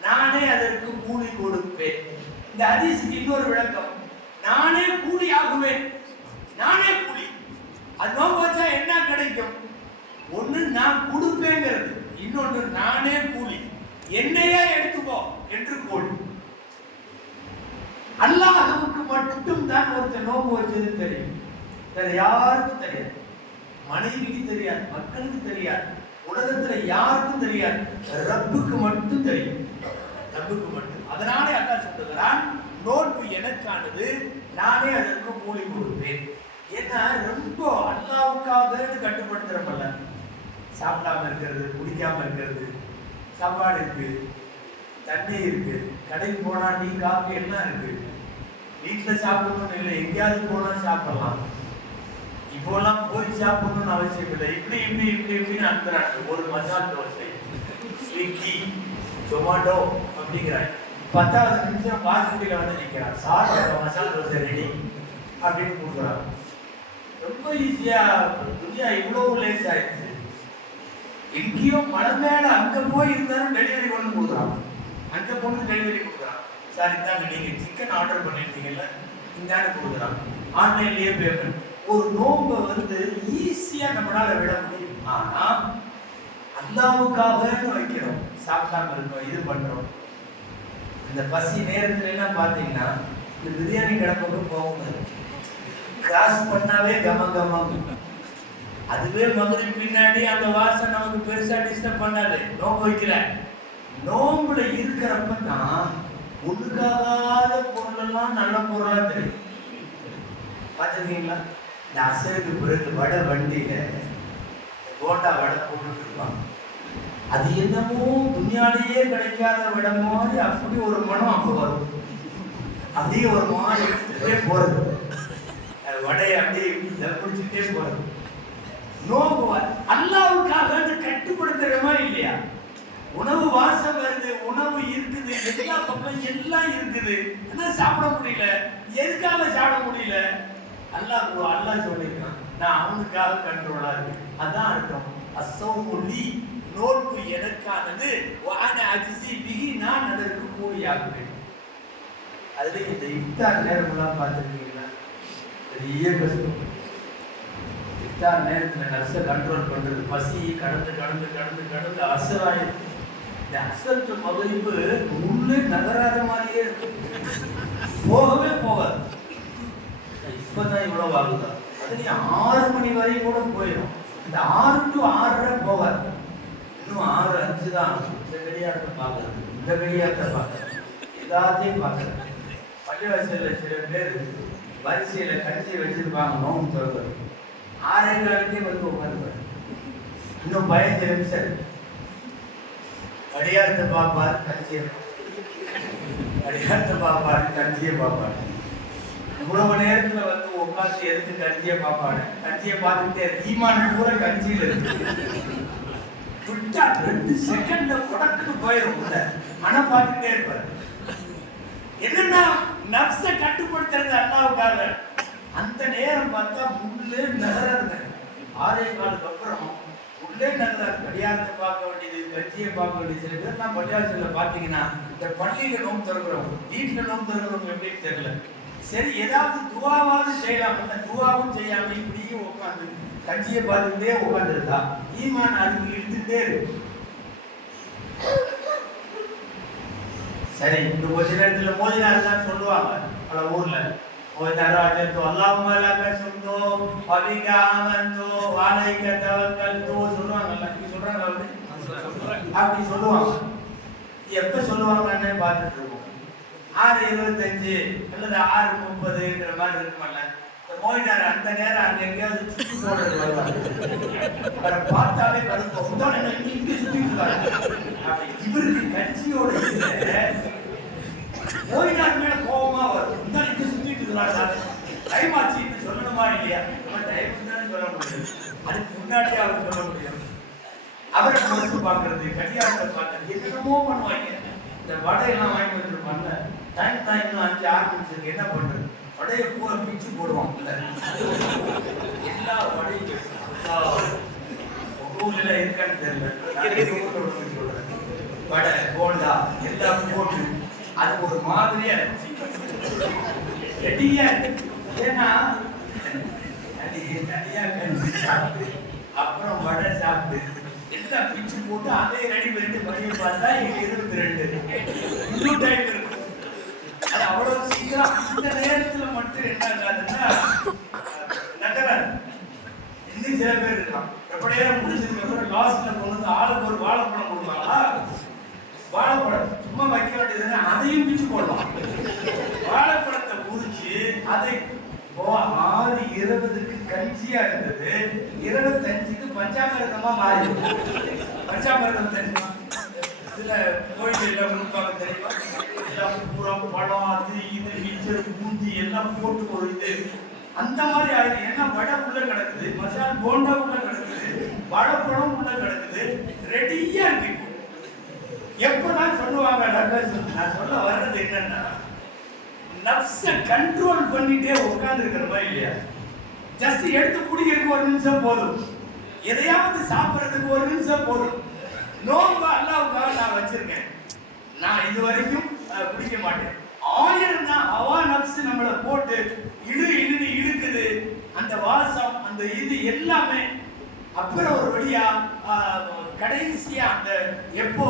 நானே அதற்கு கூலி கொடுப்பேன். இந்த ஹதீஸுக்கு இன்னொரு விளக்கம், நானே கூலி ஆகுவேன். நானே கூலி. அது நோம்பு வச்சா என்ன கிடைக்கும்? ஒண்ணு நான் கொடுப்பேங்கிறது, இன்னொன்று நானே கூலி, என்னையே எடுத்துக்கோ என்று கூலி. அல்லாஹ்வுக்கு மட்டும் தான் ஒருத்தர் நோம்பு வச்சது தெரியும், வேற யாருக்கும் தெரியாது. மனைவிக்கு தெரியாது, மக்களுக்கு தெரியாது, உலகத்துல யாருக்கும் தெரியாது, ரப்புக்கு மட்டும் தெரியும். ரப்புக்கு மட்டும். அதனாலே அல்லாஹ் சொல்லுகிறான், நோன்பு எனக்கானது, நானே அதற்கு கூலி கொடுப்பேன். ஏன்னா ரொம்ப அல்லாஹ்வுக்காக கட்டுப்படுத்துறப்பல்ல. சாப்பிடாம இருக்கிறது, குடிக்காம இருக்கிறது, சாப்பாடு இருக்கு, தண்ணி இருக்கு, கடைக்கு போனா டீ காஃபி எல்லாம் இருக்கு. வீட்டுல சாப்பிடணும்னு இல்லை, எங்கேயாவது போனா சாப்பிடலாம். இப்போலாம் போய் சாப்பிடணும்னு அவசியம் இல்லை. இப்படி இப்படி இப்படி இப்படின்னு அனுப்புறாங்க. ஒரு மசால் தோசை, ஸ்விக்கி, ஜொமாட்டோ அப்படிங்கிறாங்க. 10வது நிமிஷம் வாசலில் வந்து நிற்கிறான், சார் மசால் தோசை ரெடி அப்படின்னு கொடுக்குறாங்க. ரொம்ப ஈஸியா துணியா இவ்வளவு லேஸ் ஆயிடுச்சு. எங்கேயோ மலை மேல அங்க போய் இருந்தாலும் டெலிவரி கொண்டு கொடுக்குறான். அங்க போனது டெலிவரி கொடுக்குறான். சார் இந்தாங்க, நீங்க சிக்கன் ஆர்டர் பண்ணிருக்கீங்கல்ல, இந்தாண்டு கொடுக்குறான். ஆன்லைன்லயே பேமெண்ட். ஒரு நோம்பை வந்து ஈஸியா நம்மளால விட முடியும். ஆனா அல்லாஹ்வுக்காக வைக்கிறோம், சாப்பிடாம இருக்கோம், இது பண்றோம். இந்த பசி நேரத்துல எல்லாம் பாத்தீங்கன்னா இந்த பிரியாணி கடை போகும்போது கிராஸ் பண்ணாவே கம கமம். அதுவே மகரிப் பின்னாடி அந்த வாசம் நமக்கு பெருசா டிஸ்டர்ப் பண்ணாது. நோம்பு வைக்கல, நோம்புல இருக்கிறப்ப தான் ஒழுங்காத பொருள் எல்லாம் நல்ல பொருளா தெரியும். பார்த்துருக்கீங்களா? இந்த அசருக்கு பிறகு வடை வண்டியில போட்டா வடை போட்டுட்டு இருப்பாங்க. அது என்னமோ துணியாலேயே கிடைக்காத விட மாதிரி அப்படி ஒரு மனம் அப்போ வரும். அப்படியே ஒரு மாதிரி எடுத்துட்டே போறது, வடையை அப்படியே குடிச்சுட்டே போறது. நோம்பு அல்லாஹ்வுக்காக கட்டுப்படுத்துறமா இல்லையா? உணவு வாசம் வருது, உணவு இருக்குது, எல்லா பக்கம் எல்லாம் இருக்குது, ஆனா சாப்பிட முடியல. எதுக்காக சாப்பிட முடியல? அல்லாஹ் சொல்லியிருக்கான், நான் அவனுக்காக கண்ட்ரோலா இருக்கு. அதான் அர்த்தம். அஸௌமு லீ, நோன்பு எனக்கானது, வ அன அஜ்ஸி பிஹி, நான் அதற்கு கூலியாகுவேன். அதுல இந்த இஃப்தார் நேரம் எல்லாம் பார்த்துருக்கீங்களா? பெரிய கஷ்டம். இஃப்தார் நேரத்தில் நர்ஸை கண்ட்ரோல் பண்றது, பசி கடந்து கடந்து கடந்து கடந்து அசராயும். இந்த அசருக்கு மகரிப்பு உள்ளே நகராத மாதிரியே இருக்கும், போகவே போகாது. இப்பதான் இவ்வளவு ஆகுதா? அது நீ 6 மணி வரை கூட போயிடும். இந்த 6 to 6:30 போகாது, இன்னும் 6:05 தான். இந்த கடியாரத்தை பார்க்கறது, இந்த கடியாரத்தை பார்க்கறது, எல்லாத்தையும் பார்க்கறது. பள்ளிவாசல்ல சில பேர் வரிசையில கட்சியை வச்சிருப்பாங்க, நோம்பு திறக்கிறது. 6:15 வந்து உட்காந்துப்பாரு. இன்னும் 15 நிமிஷம் கடியாரத்தை பார்ப்பார், கட்சியை கடியாரத்தை பார்ப்பாரு, கட்சியை பார்ப்பாரு. இவ்வளவு நேரத்துல வந்து உட்காந்து எதுக்கு கட்சியை பார்ப்பாரு? கட்சியை பார்த்துட்டே ஈமான கூட கட்சியில இருக்கு. விட்டா 2 செகண்ட்ல உடக்குன்னு போயிடும், ஆனா பார்த்துட்டே இருப்பாரு. என்னன்னா நப்சை கட்டுப்படுத்துறது அல்லாஹ்வுக்காக. அந்த நேரம் பார்த்தா உள்ளே நகராதுங்க. 6:15 அப்புறம் உள்ளே நகராது. கடியாரத்தை பார்க்க வேண்டியது, கட்சியை பார்க்க வேண்டியது. சில பேர் நான் பள்ளியாசல்ல பார்த்தீங்கன்னா இந்த பள்ளியில நோம்பு திறக்கிறோம், வீட்டில் நோம்பு திறக்கிறவங்க எப்படின்னு தெரியல. சரி, ஏதாவது துவாவாவது செய்யலாம், துவாவும் செய்யாம இப்படியே உட்காந்து கட்சியை பார்த்துக்கிட்டே உட்காந்துருந்தா ஈமான் அதுக்கு இழுத்துட்டே இருக்கு. சரி, இந்த கொஞ்ச நேரத்துல மோதினார் தான் சொல்லுவாங்க, பல ஊர்ல ஒரு தராஜத்து அல்லாஹும்ம லக சும்து வபிக ஆமன்து வலைக தவக்கல்து சொல்றாங்கல்ல. இப்படி சொல்றாங்க அப்படி சொல்லுவாங்க. எப்ப சொல்லுவாங்கன்னு பார்த்துட்டு இருக்கோம். 6:25 அல்லது 6:30ங்கிற மாதிரி இருக்குமல்ல. மோயினார் அந்த நேரம் அங்க எங்கேயாவது சுத்தி போடுறது வருவாங்க. பார்த்தாலே கடுப்போம். இங்க சுத்திட்டு இருக்காரு. இவருக்கு கட்சியோட மோயினார் மேல கோபமா வரும். இந்த இங்க சுத்திட்டு இருக்கிறாங்க. டைம் ஆச்சு சொல்லணுமா இல்லையா? டைம் தான் சொல்ல முடியும். அதுக்கு முன்னாடியே அவர் சொல்ல முடியும். அவரை பொறுத்து பார்க்கறது, கல்யாணத்தை பார்க்கறது, என்னென்னமோ பண்ணுவாங்க. இந்த வடையெல்லாம் வாங்கி வச்சிருப்பாங்க. டைம் தான் இன்னும் 5-6 நிமிஷம் என்ன பண்றது? வடையை பூரா பிச்சு போடுவாங்கல்ல. எல்லா வடையும் ஊர்ல இருக்கான்னு தெரியல. சொல்றேன் வடை போண்டா எல்லாம் போட்டு அது ஒரு மாதிரியா ரெடியா ஏன்னா தனியா கஞ்சி சாப்பிட்டு அப்புறம் வடை சாப்பிட்டு எல்லாம் பிச்சு போட்டு அதே ரெடி பண்ணிட்டு மணியை பார்த்தா இங்க 22 இன்னும் டைம் இருக்கும். அது அவ்வளவு சீக்கிரம் இந்த நேரத்துல மட்டும் என்ன ஆகாதுன்னா நகராது. இன்னும் சில பேர் இருக்கலாம். ரொம்ப நேரம் முடிச்சதுக்கு அப்புறம் லாஸ்ட்ல கொண்டு வந்து ஆளுக்கு ஒரு வாழைப்பழம் கொடுப்பாங்களா? வாழைப்பழம் சும்மா வைக்க வேண்டியதுன்னா அதையும் பிச்சு போடலாம். வாழைப்பழத்தை உரிச்சு அதை 6:20க்கு கஞ்சியா இருந்தது, 25க்கு பஞ்சாமிரதமா மாறி. பஞ்சாமிரதம் தெரியுமா? இதுல கோயில் எல்லாம் கொடுப்பாங்க தெரியுமா? எல்லாம் பூரா பழம் அது இது மிச்சர் பூந்தி எல்லாம் போட்டு ஒரு இது அந்த மாதிரி ஆயிடுது. ஏன்னா வடை உள்ள கிடக்குது, மசால் போண்டா உள்ள கிடக்குது, வாழைப்பழம் உள்ள கிடக்குது, ரெடியா இருக்கு. எப்பதான் சொல்லுவாங்க? நான் சொல்ல வர்றது என்னன்னா, நப்ச கண்ட்ரோல் பண்ணிட்டே உட்கார்ந்து இருக்கிறமா இல்லையா? ஜஸ்ட் எடுத்து குடிக்கிறதுக்கு 1 நிமிஷம் போதும், எதையாவது சாப்பிட்றதுக்கு 1 நிமிஷம் போதும். நோன்பு அல்லாஹ்வுக்காக நான் வச்சிருக்கேன், நான் இது வரைக்கும் குடிக்க மாட்டேன். 1000 தான் அவா நப்சு நம்மளை போட்டு இழுன்னு இழுக்குது. அந்த வாசம் அந்த இது எல்லாமே அப்புறம் ஒரு வழியா கடைசியா அந்த எப்போ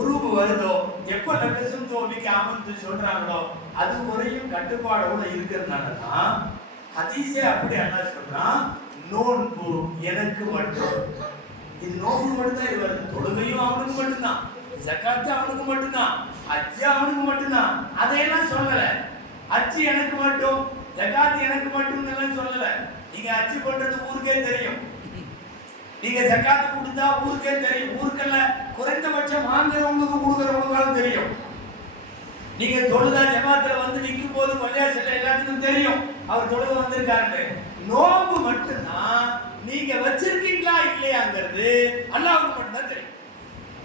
உருவு வருதோ, எப்போ லக்கசும் தோபிக்கு ஆமந்து சொல்றாங்களோ அது குறையும் கட்டுப்பாடோட இருக்கிறதுனாலதான் ஹதீஸே அப்படி அல்லாஹ் சொல்றான், நோன்பு எனக்கு மட்டும். இது நோன்பு மட்டும்தான் இது வருது. தொழுகையும் அவனுக்கு மட்டும்தான், ஜகாத்து அவனுக்கு மட்டும்தான், ஹஜ்ஜு அவனுக்கு மட்டும்தான். அதையெல்லாம் சொல்லல. ஹஜ்ஜு எனக்கு மட்டும், ஜகாத்து எனக்கு மட்டும் எல்லாம் சொல்லல. நீங்க ஹஜ்ஜு பண்றது ஊருக்கே தெரியும், நீங்க ஜகாத்து கொடுத்தா ஊருக்கே தெரியும். ஊருக்கல்ல குறைந்தபட்சம் வாங்குறவங்களுக்கு கொடுக்குறவங்களுக்கும் தெரியும். நீங்க தொழுதா ஜமாத்துல வந்து நிற்கும் போது பள்ளியாசல்ல எல்லாத்துக்கும் தெரியும் அவர் தொழுக வந்திருக்காரு. நோன்பு மட்டும்தான் நீங்க வச்சிருக்கீங்களா இல்லையாங்கிறது அல்லாஹ்வுக்கு மட்டும்தான் தெரியும்.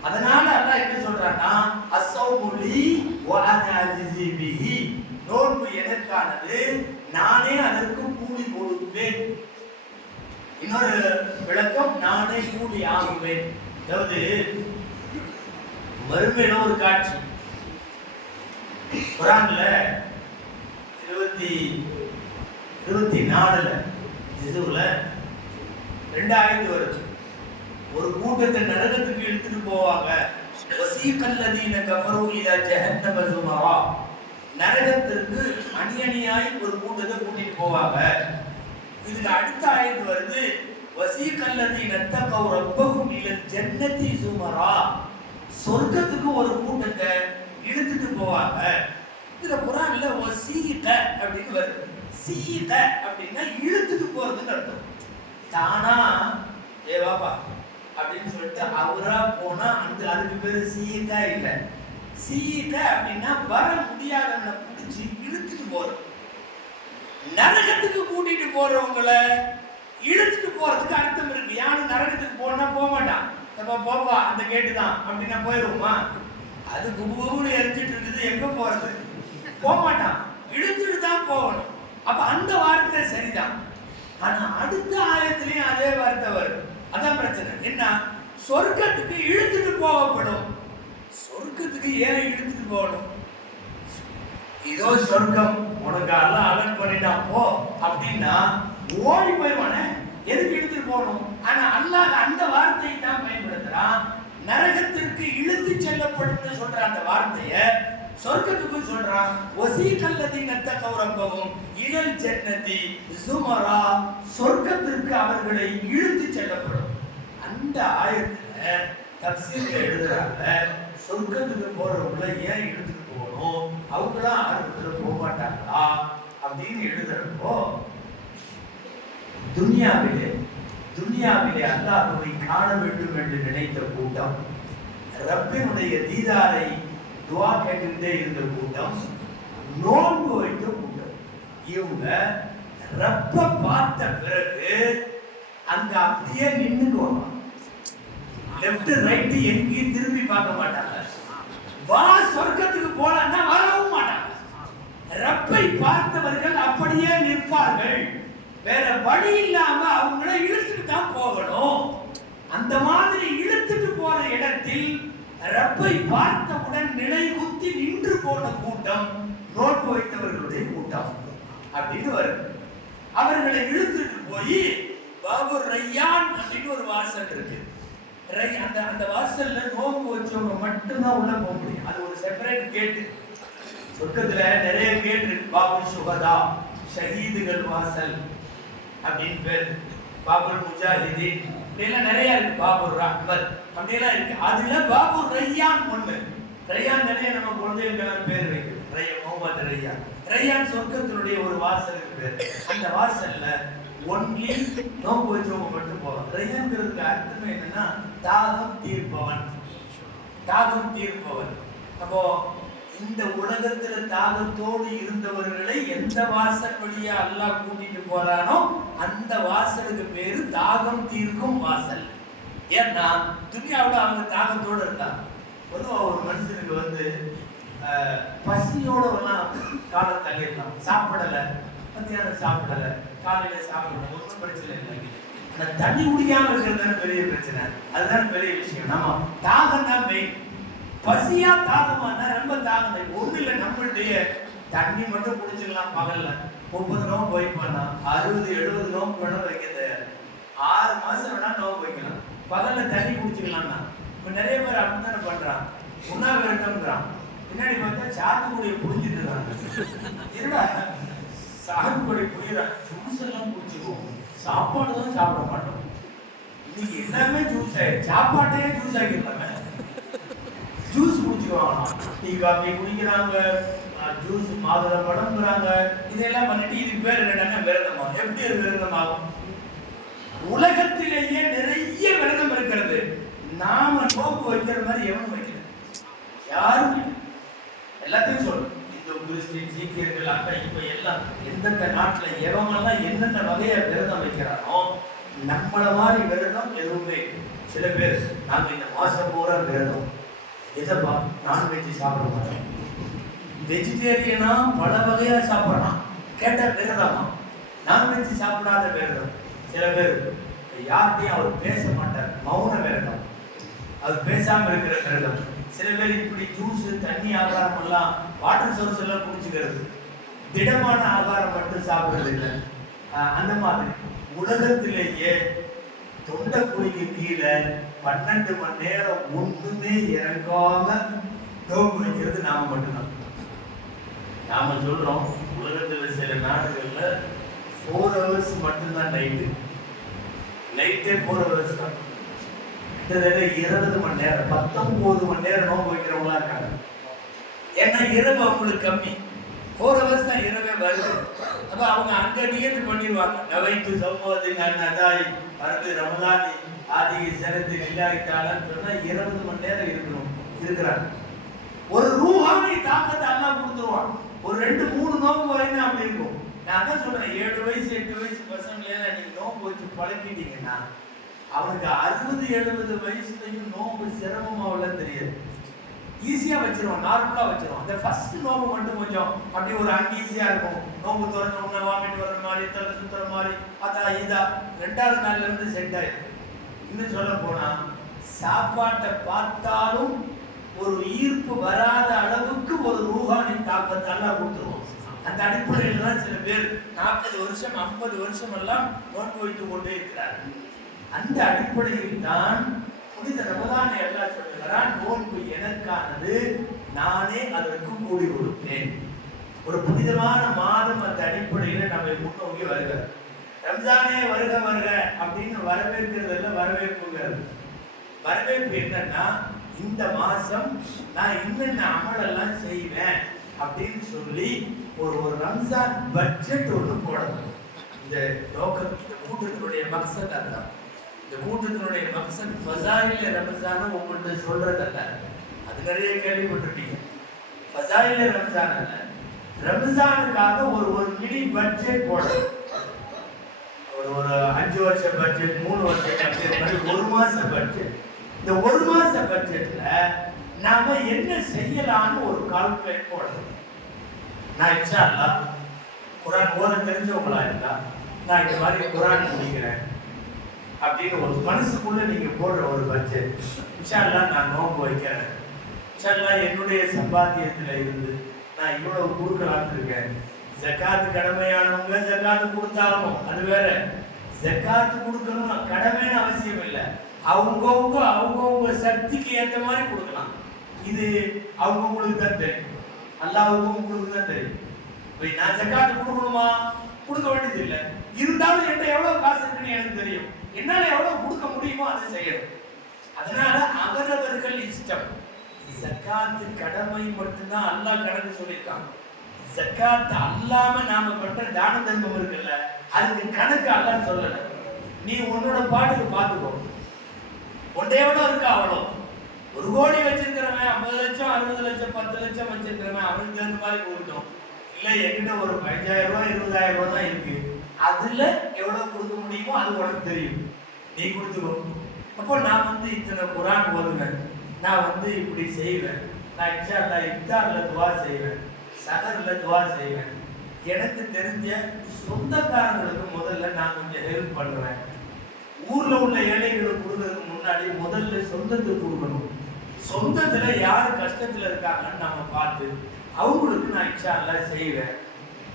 அதனால அல்லாஹ் என்ன சொல்றான்னா, அஸ்ஸௌமுலி வ அனா அஜ்ஸி பிஹி, நோன்பு எனக்கானது, நானே அதற்கு கூலி கொடுப்பேன். இன்னொரு விளக்கம், நானே கூலி ஆகுவேன். அதாவது மறுமையில ஒரு காட்சி குர்ஆன்ல 24 இதுல 2 ஆயத்து வருது. ஒரு கூட்டத்தை நரகத்துக்கு இழுத்துட்டு போவாங்க. வசீகல்லதீன கஃபரு இலா ஜஹன்னம ஸுமரா, நரகத்திற்கு அணியணியாய் ஒரு கூட்டத்தை கூட்டிட்டு போவாங்க. இதுக்கு அடுத்த ஆயத்து வருது, வசீகல்லதீன தகவ் ரப்பஹும் இலல் ஜன்னதி ஸுமரா, சொர்க்கத்துக்கு ஒரு கூட்டத்தை இழுத்துட்டு போவாங்க. இதுல குர்ஆன்ல வசீக அப்படின்னு வருது. சீக அப்படின்னா இழுத்துட்டு போறதுன்னு அர்த்தம். தானா ஏ பாப்பா அப்படின்னு சொல்லிட்டு அவரா போனா அந்த அதுக்கு பேரு சீக இல்ல. சீக அப்படின்னா வர முடியாதவனை பிடிச்சி இழுத்துட்டு போறது. நரகத்துக்கு கூட்டிட்டு போறவங்கள இழுத்துட்டு போறதுக்கு அர்த்தம் இருக்கு. யாரும் நரகத்துக்கு போனா போக மாட்டான். போப்பா அந்த கேட்டு தான் அப்படின்னா போயிருவோமா? அது குபுகுபுன்னு எரிஞ்சிட்டு இருக்குது, எங்க போறது? போக மாட்டான், இழுத்துட்டு தான் போகணும். அப்ப அந்த வார்த்தை சரிதான். ஆனா அடுத்த ஆயத்திலையும் அதே வார்த்தை வருது. அதான் பிரச்சனை. என்ன? சொர்க்கத்துக்கு இழுத்துட்டு போகப்படும். சொர்க்கத்துக்கு ஏன் இழுத்துட்டு போகணும்? இதோ சொர்க்கம் உனக்கு எல்லாம் அலர்ட் பண்ணிட்டான் போ அப்படின்னா ஓடி போயிடுவானே, எதுக்கு இழுத்துட்டு போகணும்? ஆனா அல்லாஹ் அந்த வார்த்தையை தான் பயன்படுத்துறான். நரகத்திற்கு இழுத்து செல்லப்படும் சொல்ற அந்த வார்த்தைய சொர்க்கத்துக்கு சொல்றான், வசீகல்லதீன தகவ் ரப்பஹும் இலல் ஜன்னதி ஸுமரா, சொர்க்கத்திற்கு அவர்களை இழுத்து செல்லப்படும். அந்த ஆயத்துல தஃசீர்ல எழுதுறாங்க, சொர்க்கத்துக்கு போறவங்கள ஏன் இழுத்துட்டு போகணும், அவங்களாம் ஆரம்பத்துல போக மாட்டாங்களா அப்படின்னு எழுதுறப்போ, துனியாவிலே அல்லாஹ்வை காண வேண்டும் என்று நினைத்த கூட்டம், ரப்பினுடைய தீதாரை துஆ கேட்டுட்டே இருந்த கூட்டம், நோன்பு வைத்த கூட்டம், இவங்க ரப்ப பார்த்த பிறகு அங்க அப்படியே நின்னுக்குவாங்க. லெஃப்ட் ரைட் எங்கேயும் திரும்பி பார்க்க மாட்டாங்க. வா சொர்க்கத்துக்கு போலன்னா வரவும் மாட்டாங்க. ரப்பை பார்த்தவர்கள் அப்படியே நிற்பார்கள். வேற வழி இல்லாம அவங்கள இழுத்துட்டு தான் போகணும். அந்த மாதிரி இழுத்துட்டு போற இடத்தில் ரப்பை பார்த்தவுடன் நிலை குத்தி நின்று போன கூட்டம் நோன்பு வைத்தவர்களுடைய கூட்டம் அப்படின்னு வருது. அவர்களை இழுத்துட்டு போய் பாபு ரையான் அப்படின்னு ஒரு வாசல் இருக்கு. அந்த வாசல்ல நோன்பு வச்சவங்க மட்டும்தான் உள்ள போக முடியும். அது ஒரு செப்பரேட் கேட்டு. சொர்க்கத்துல நிறைய கேட் இருக்கு. பாபு சுகதா, ஷஹீதுகள் வாசல் அப்படின்னு பேர், பாபுல் முஜாஹிதீன் இப்படியெல்லாம் நிறைய இருக்கு. பாபுர் ரஹ்மத் அப்படியெல்லாம் இருக்கு. அதுல பாபுர் ரையான் ஒண்ணு. ரையான் நிறைய நம்ம குழந்தைகளுக்கெல்லாம் பேர் வைக்கிறோம். முகமது ரையான். ரையான் சொர்க்கத்தினுடைய ஒரு வாசலுக்கு பேர். அந்த வாசல்ல ஒன்லி நோன்பு வச்சவங்க மட்டும் போவாங்க. ரையான்ங்கிறதுக்கு அர்த்தமே என்னன்னா தாகம் தீர்ப்பவன், தாகம் தீர்ப்பவன். அப்போ இந்த உலகத்துல தாகத்தோடு இருந்தவர்களை எந்த வாசல் வழியா அல்லாஹ் கூட்டிட்டு போறானோ அந்த வாசலுக்கு பேரு தாகம் தீர்க்கும் வாசல். ஏன்னா துனியாவில் அவங்க தாகத்தோடு இருந்தாங்க. பொதுவாக ஒரு மனுஷனுக்கு பசியோட காலம் தள்ளிடலாம். சாப்பிடலை, மத்தியானம் சாப்பிடலை, காலையில சாப்பிடணும், ஒன்றும் பிரச்சனை இல்லை. ஆனால் தண்ணி குடிக்காம இருக்கிறது தானே பெரிய பிரச்சனை. அதுதான் பெரிய விஷயம். நம்ம தாகம் தான் மெயின். பசியா தாகமானா ரொம்ப தாகம் ஒண்ணு இல்லை. நம்மளுடைய தண்ணி மட்டும் குடிச்சிடலாம். பகல்ல 30 நோம்பு வைப்பானா, 60-70 நோம்பு வேணா வைக்க தயார். 6 மாசம் வேணா நோம்பு வைக்கலாம். பகல்ல தண்ணி குடிச்சுக்கலாம்னா இப்ப நிறைய பேர் அப்படித்தானே பண்றான். உண்ணாவிரதம்ங்கிறான். பின்னாடி பார்த்தா சாத்துக்குடியை புரிஞ்சுட்டு இருக்காங்க. இருடா, சாத்துக்குடி புரியுறான். ஜூஸ் எல்லாம் குடிச்சுக்குவோம், சாப்பாடு தான் சாப்பிட மாட்டோம். இன்னைக்கு எல்லாமே ஜூஸ் ஆயிடுச்சு. சாப்பாட்டையே ஜூஸ் ஆகிடலாமே. ஜூஸ் குடிச்சுக்குவாங்க, டீ காஃபி குடிக்கிறாங்க, ஜூஸ் மாதுளை பழம்ங்கிறாங்க. இதெல்லாம் பண்ணிட்டு இதுக்கு பேர் என்னன்னா விரதமாகும். எப்படி அது விரதமாகும்? உலகத்திலேயே நிறைய விரதம் இருக்கிறது. நாம நோக்கு வைக்கிற மாதிரி எவனும் வைக்கல, யாரும் எல்லாத்தையும் சொல்லணும். இந்து, கிறிஸ்டின், சீக்கியர்கள், அக்கா இப்ப எல்லாம் எந்தெந்த நாட்டுல எவங்கெல்லாம் என்னென்ன வகைய விரதம் வைக்கிறானோ நம்மள மாதிரி விரதம் எதுவுமே. சில பேர் நாங்க இந்த மாசம் பூரா விரதம், எதப்பா நான்வெஜ் சாப்பிட மாட்டோம், வெஜிடேரியனா பல வகையா சாப்பிடலாம், கேட்ட விரதமா, நான்வெஜ் சாப்பிடாத விரதம். சில பேர் யார்கிட்டையும் அவர் பேச மாட்டார், மௌன விரதம், அவர் பேசாம இருக்கிற விரதம். சில பேர் இப்படி ஜூஸ், தண்ணி, ஆகாரம் எல்லாம், வாட்டர் சோர்ஸ் எல்லாம் குடிச்சுக்கிறது, திடமான ஆகாரம் மட்டும் சாப்பிடுறது இல்லை. அந்த மாதிரி உலகத்திலேயே தொண்டைக்குழிக்கு கீழே 12 மணி நேரம் ஒண்ணுமே இறங்காம நோன்பு வைக்கிறது நாம மட்டும்தான். நாம சொல்றோம் உலகத்துல சில நாடுகள்ல 4 hours மட்டும்தான் நைட்டே 4 hours தான். கிட்டத்தட்ட 20 மணி நேரம் 19 மணி நேரம் நோன்பு வைக்கிறவங்களா இருக்காங்க. ஏன்னா இரவு அவங்களுக்கு கம்மி, 4 hours தான் இரவே வருது. அப்ப அவங்க அங்க நியத்து பண்ணிடுவாங்க. நவைத்து சௌமதின் அதாய் அடுத்து ரமலானி ஆதி சரத்து இல்லாய்த்தாளன்னு சொன்னா 20 மணி நேரம் இருக்கிறாங்க. ஒரு ரூஹானி தாக்கத்தை அல்லாஹ் கொடுத்துருவான். ஒரு 2-3 நோம்பு வரைக்கும் அப்படி இருக்கும். நான் தான் சொல்றேன், 7 வயசு 8 வயசு பசங்களே நீங்க நோம்பு வச்சு பழக்கிட்டீங்கன்னா அவனுக்கு 60-70 வயசுலையும் நோம்பு சிரமமா உள்ள தெரியாது, ஈஸியா வச்சிருவான், நார்மலா வச்சிருவான். அந்த ஃபர்ஸ்ட் நோம்பு மட்டும் கொஞ்சம் அப்படியே ஒரு அன்ஈஸியா இருக்கும். நோம்பு திறந்த உடனே வாமிட் வர்ற மாதிரி, தலை சுத்துற மாதிரி, அதான் இதா. 2வது நாள்ல இருந்து செட் ஆயிடும். இன்னும் சொல்ல போனா சாப்பாட்டை பார்த்தாலும் ஒரு ஈர்ப்பு வராத அளவுக்கு ஒரு ரூஹானி தாக்கத்தை எல்லாம் கொடுத்துருவோம். அந்த அடிப்படையில் தான் சில பேர் 40 வருஷம் 50 வருஷம் எல்லாம் நோன்பு வைத்துக் கொண்டே இருக்கிறார்கள். அந்த அடிப்படையில் தான் புனித ரமலானை எல்லாம் சொல்லுகிறான், நோன்பு எனக்கானது, நானே அதற்கு கூலி கொடுப்பேன். ஒரு புனிதமான மாதம் அந்த அடிப்படையில் நம்ம முன்னோக்கி வருகிறார். ரம்ஜானே வருக வருக அப்படின்னு வரவேற்கிறதுல வரவேற்புங்கிறது. வரவேற்பு என்னன்னா, இந்த மாசம் நான் இன்னென்ன அமலெல்லாம் செய்வேன் அப்படின்னு சொல்லி ஒரு ரம்ஜான் பட்ஜெட் ஒன்று போடணும். இந்த கூட்டத்தினுடைய மக்சத் அதுதான். இந்த கூட்டத்தினுடைய மக்சத் ஃபஸாயில ரம்ஜான் உங்கள்கிட்ட சொல்றதல்ல. அது நிறைய கேள்விப்பட்டிருப்பீங்க. ஃபஸாயில ரம்ஜான் அல்ல, ரம்ஜானுக்காக ஒரு மினி பட்ஜெட் போடணும். ஒரு 5 வருஷ பட்ஜெட், 3 வருஷம் பட்ஜெட், 1 மாச பட்ஜெட். இந்த 1 மாச பட்ஜெட்ல நாம என்ன செய்யலாம்னு ஒரு கால்குலேட் போடணும். நான் இன்ஷா அல்லாஹ் குர்ஆன் ஓத தெரிஞ்சவங்களா இருந்தா நான் இந்த மாதிரி குர்ஆன் முடிக்கிறேன் அப்படின்னு ஒரு மனசுக்குள்ள நீங்க போடுற ஒரு பட்ஜெட். இன்ஷா அல்லாஹ் நான் நோன்பு வைக்கிறேன், இன்ஷா அல்லாஹ் என்னுடைய சம்பாத்தியத்துல இருந்து நான் இவ்வளவு கொடுக்கலான்னு இருக்கேன். ஜகாத் கடமையானவங்க ஜகாத் கொடுத்தாலும் அது வேற. ஜகாத் கொடுக்கணும் கடமைன்னு அவசியம் இல்லை. அவங்கவுங்க சக்திக்கு ஏற்ற மாதிரி கொடுக்கலாம். இது அவங்களுக்கு தான் தெரியும், அல்லாஹ்வுக்கும் உங்களுக்கு தான் தெரியும். நான் ஜகாத் கொடுக்கணுமா, கொடுக்க வேண்டியது இல்லை. இருந்தாலும் என்கிட்ட எவ்வளவு காசு இருக்குன்னு எனக்கு தெரியும். என்னால எவ்வளவு கொடுக்க முடியுமோ அதை செய்யணும். அதனால அவரவர்கள் இஷ்டம். ஜகாத் கடமை மட்டும்தான் அல்லாஹ் கணக்கு சொல்லியிருக்காங்க. ஜகாத் அல்லாம நாம பண்ற தான தர்மம் இருக்குல்ல, அதுக்கு கணக்கு அல்லாஹ் சொல்லல. நீ உன்னோட பாட்டுக்கு பார்த்துக்கோ. ஒன்றே எவ்வளோ இருக்கா அவ்வளோ. 1 கோடி வச்சிருக்கிறவன் 50 லட்சம் 60 லட்சம் 10 லட்சம் வச்சிருக்கிறவன் அவனுக்கு தகுந்த மாதிரி கொடுக்கணும். இல்லை என்கிட்ட ஒரு 15,000 ரூபாய் 20,000 ரூபாய் தான் இருக்கு, அதுல எவ்வளவு கொடுக்க முடியுமோ அது உனக்கு தெரியும், நீ கொடுத்துக்கோ. அப்போ நான் இத்தனை குர்ஆன் ஓதுவேன், நான் இப்படி செய்வேன், நான் இன்ஷா அல்லாஹ் இஃப்தார்ல துஆ செய்வேன், சஹர்ல துஆ செய்வேன். எனக்கு தெரிஞ்ச சொந்தக்காரங்களுக்கு முதல்ல நான் கொஞ்சம் ஹெல்ப் பண்ணுவேன். ஊர்ல உள்ள ஏழைகளுக்கு கொடுக்கறதுக்கு முன்னாடி முதல்ல சொந்தத்துக்கு கொடுக்கணும். சொந்தத்துல யார் கஷ்டத்துல இருக்காங்கன்னு நம்ம பார்த்து அவங்களுக்கு நான் இன்ஷா அல்லாஹ் செய்வேன்.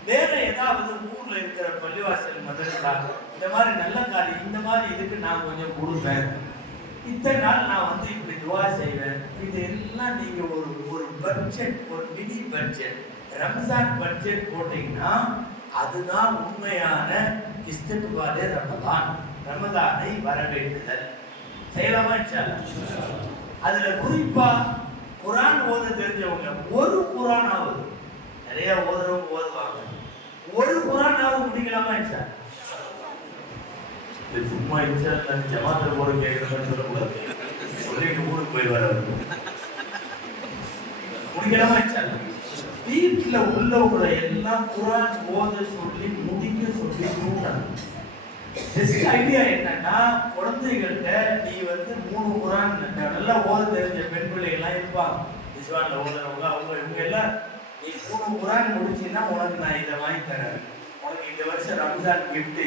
வேற ஏதாவது ஊர்ல இருக்கிற பள்ளிவாசல் மதரசா இந்த மாதிரி நல்ல காரியம், இந்த மாதிரி இதுக்கு நான் கொஞ்சம் கொடுப்பேன். இத்தனை நாள் நான் இப்படி துவா செய்வேன். இது எல்லாம் நீங்க ஒரு பட்ஜெட், ஒரு மினி பட்ஜெட், ரம்ஜான் பட்ஜெட் போட்டீங்கன்னா அதுதான் உண்மையான இஸ்திக்பாலே ரமதான், ரமதானை வரவேற்றுதல். செய்யலாமா இன்ஷா அல்லாஹ்? அதுல குறிப்பா குர்ஆன் ஓத தெரிஞ்சவங்க ஒரு குர்ஆனாவது, நிறைய ஓதுறவங்க ஓதுவாங்க, ஒரு குர்ஆனாவது முடிக்கலாமா இன்ஷா அல்லாஹ்? சும்மா இன்ஷா அல்லாஹ் ஜமாத்துல போற கேட்கணும்னு சொல்லக்கூடாது, சொல்லிட்டு ஊருக்கு போய் வர முடிக்கலாமா இன்ஷா அல்லாஹ்? வீட்டுல உள்ளவங்களை எல்லாம் குர்ஆன் ஓத சொல்லி முடிக்க சொல்லி தூண்டணும். பெஸ்ட் ஐடியா என்னன்னா, குழந்தைகள்கிட்ட நீ 3 குர்ஆன் நல்லா ஓத தெரிஞ்ச பெண் பிள்ளைகள்லாம் இருப்பாங்க, இஸ்வான்ல ஓதுறவங்க, இவங்க எல்லாம் நீ 3 குர்ஆன் முடிச்சுன்னா உனக்கு நான் இதை வாங்கி தரேன், உனக்கு இந்த வருஷம் ரம்ஜான் கிஃப்ட்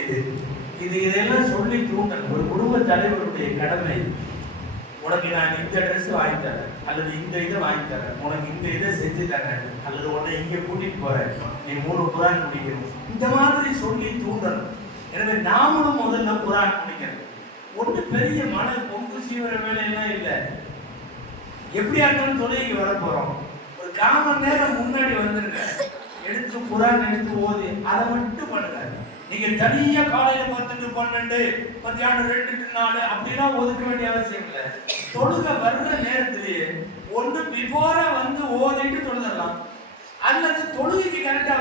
இதெல்லாம் சொல்லி தூண்டணும். ஒரு குடும்ப தலைவருடைய கடமை இது. உனக்கு நான் இந்த ட்ரெஸ் வாங்கி தரேன், அல்லது இந்த இதை வாங்கி தரேன், உனக்கு இந்த இதை செஞ்சு தரேன், அல்லது உன்னை இங்கே கூட்டிட்டு போறேன், நீ 3 குர்ஆன் முடிக்கணும், இந்த மாதிரி சொல்லி தூண்டணும். எனவே நாமளும் முதல்ல குர்ஆன் முடிக்கணும். ஒன்று பெரிய மன பொங்கு சீவர வேலையெல்லாம் இல்லை. எப்படியா இருந்தாலும் தொழுகைக்கு வர போறோம், ஒரு 1/4 மணி நேரம் முன்னாடி வந்துருங்க, எடுத்து குர்ஆன் எடுத்து ஓதி அதை மட்டும் பண்ணுங்க. நீங்க தனியா காலையில 10 to 12, மத்தியானம் 2 to 4 அப்படிலாம் ஒதுக்க வேண்டிய அவசியம் இல்லை. தொழுகை வர்ற நேரத்திலேயே ஒன்று பிஃபோரா ஓதிட்டு தொழுதலாம், அல்லது தொழுகைக்கு கரெக்டா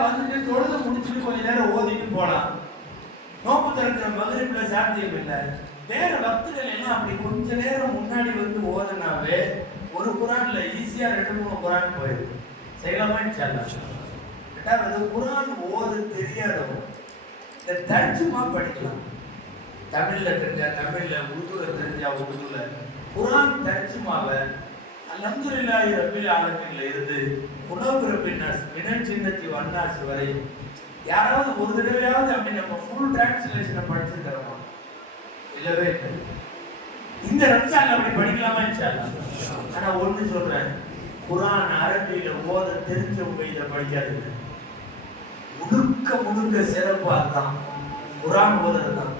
தொழுது முடிச்சுட்டு கொஞ்ச நேரம் ஓதிட்டு போகலாம். நோக்கு திறக்கிற மகரிப்ல சாத்தியம் இல்லை. வேற பக்தர்கள் எல்லாம் அப்படி கொஞ்ச நேரம் முன்னாடி ஓதுனாவே ஒரு குர்ஆன்ல ஈஸியா 2-3 குர்ஆன் போயிடும். செய்யலாமா இன்ஷா அல்லாஹ்? ரெண்டாவது, குர்ஆன் ஓத தெரியாதவங்க இந்த தர்ஜுமா படிக்கலாம். தமிழ்ல தெரிஞ்சா தமிழ்ல, உருதுல தெரிஞ்சா உருதுல குர்ஆன் தர்ஜுமாவை அல்ஹம்துலில்லாஹி ரப்பில் ஆலமீன்ல இருந்து குலூப் ரப்பின் நாஸ் மினல் ஜின்னத்தி வன் நாஸ் வரை யாராவது ஒரு தடவையாவது அப்படி நம்ம ஃபுல் டிரான்ஸ்லேஷனை படிச்சிருக்கிறோமா? இல்லவே இல்லை. இந்த ரம்ஜான்ல அப்படி படிக்கலாமா இன்ஷா அல்லாஹ்? ஆனா ஒண்ணு சொல்றேன், குர்ஆன் அரபியில ஓத தெரிஞ்சவங்க இதை படிக்காதீங்க. முழுக்க சிறப்பு அதுதான், குர்ஆன் ஓதுறது தான்.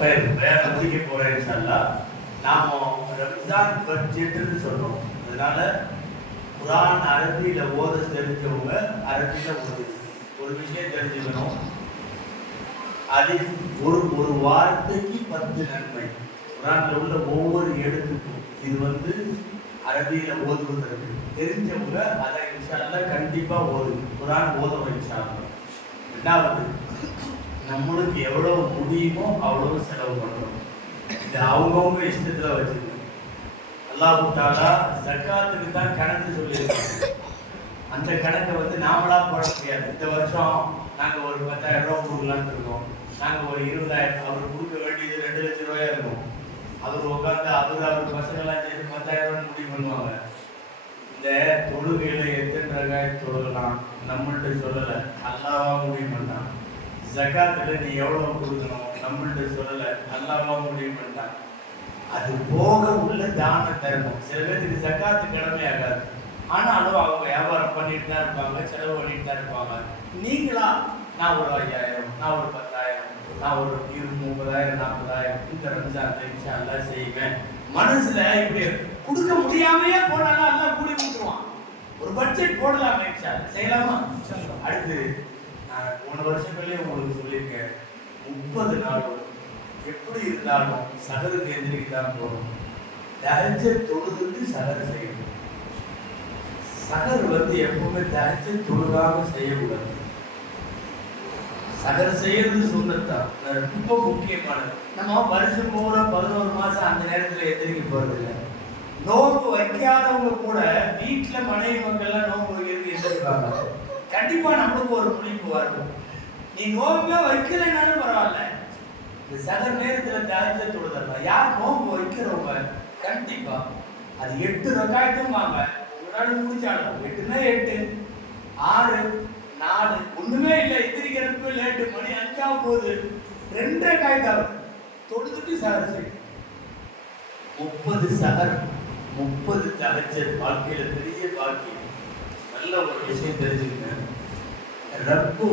பயான் முடிக்க போறேன் இன்ஷா அல்லாஹ். நாம ரம்ஜான் பட்ஜெட்னு சொல்றோம். அதனால குர்ஆன் அரபியில ஓத தெரிஞ்சவங்க அரபியில ஓதுங்க. ஒரு விஷயம் தெரிஞ்சுக்கணும், அலிஃப் ஒரு வார்த்தைக்கு 10 நன்மை. குர்ஆன்ல உள்ள ஒவ்வொரு எழுத்துக்கும் இது அரபியில ஓதுவதற்கு தெரிஞ்சவங்க அதை இன்ஷா அல்லாஹ் கண்டிப்பா ஓதுங்க. குர்ஆன் ஓதுவோம் இன்ஷா அல்லாஹ். ரெண்டாவது, நம்மளுக்கு எவ்வளவு முடியுமோ அவ்வளவு செலவு பண்றோம். இது அவங்கவுங்க இஷ்டத்துல வச்சுக்கணும். அல்லாஹ் தஆலா ஜகாத்துக்கு தான் கணக்கு சொல்லியிருக்காங்க. அந்த கணக்கை நாமளா போட முடியாது. இந்த வருஷம் நாங்க ஒரு 10,000 ரூபாய் கொடுக்கலான்னு இருக்கோம், நாங்க ஒரு 20,000, அவர் கொடுக்க வேண்டியது 2 லட்சம் ரூபாயா இருக்கும். அவர் உட்காந்து அவர் பசங்களாம் சேர்த்து 10,000 ரூபாய் முடிவு பண்ணுவாங்க. இந்த தொழுகையில எத்தனை ரகாயத் தொழுகலாம் நம்மள்ட்ட சொல்லலை, அல்லாஹ்வா முடிவு பண்ணான். ஜகாத்துல நீ எவ்வளவு கொடுக்கணும் நம்மள்ட்ட சொல்லலை, அல்லாஹ்வா முடிவு பண்ணான். அது போக உள்ள தான தர்மம். சில பேருக்கு ஜகாத்து கடமையாகாது, ஆனாலும் அவங்க வியாபாரம் பண்ணிட்டு தான் இருப்பாங்க, செலவு பண்ணிட்டு தான் இருப்பாங்க. நீங்களா நான் ஒரு 5,000, நான் ஒரு 10,000, நான் ஒரு 30,000, 40,000 இந்த ரம்ஜான் இன்ஷா அல்லாஹ் செய்வேன். மனசுல இப்படி கொடுக்க முடியாமையே போனாலும் அல்லாஹ் கூலி கொடுத்துருவான். ஒரு பட்ஜெட் போடலாமே இன்ஷா அல்லாஹ், செய்யலாமா? அடுத்து நான் போன வருஷத்துலயே உங்களுக்கு சொல்லியிருக்கேன், 30 நாள் எப்படி இருந்தாலும் சகருக்கு எந்திரிக்கு தான் போகணும். தஹஜ்ஜத் தொழுதுட்டு சகர் செய்யணும். சகர் எப்பவுமே தஹஜ்ஜத் தொழுகாம செய்யக்கூடாது. சகர் செய்யறது சுன்னத்தான், ரொம்ப முக்கியமானது. நம்ம வருஷம் பூரா 11 மாசம் அந்த நேரத்துல எந்திரிக்க போறது இல்லை. நோன்பு வைக்காதவங்க கூட வீட்டுல மனைவி மக்கள்லாம் நோன்பு வைக்கிறது எந்திரிப்பாங்க. கண்டிப்பா நம்மளுக்கு ஒரு முடிப்பு வரணும். நீ நோன்பே வைக்கலைன்னாலும் பரவாயில்ல, இந்த சகர் நேரத்துல தஹஜ்ஜத் தொழுதலாம். யார் நோன்பு வைக்கிறவங்க கண்டிப்பா அது 8 ரகாயத்தும் வாங்க ஒரு நாள் முடிச்சாலும் 8னா 8, 6, 4 ஒண்ணுமே இல்லை. எந்திரிக்கிறதுக்கு லேட்டு, மணி 5 போகுது, 2 ரகாயத்தாவது தொழுதுட்டு சகர் செய்யும். 30 சகர், 30 தஹஜ்ஜத் வாழ்க்கையில பெரிய பாக்கியம். நல்ல ஒரு விஷயம் தெரிஞ்சுக்கங்க, ரப்பு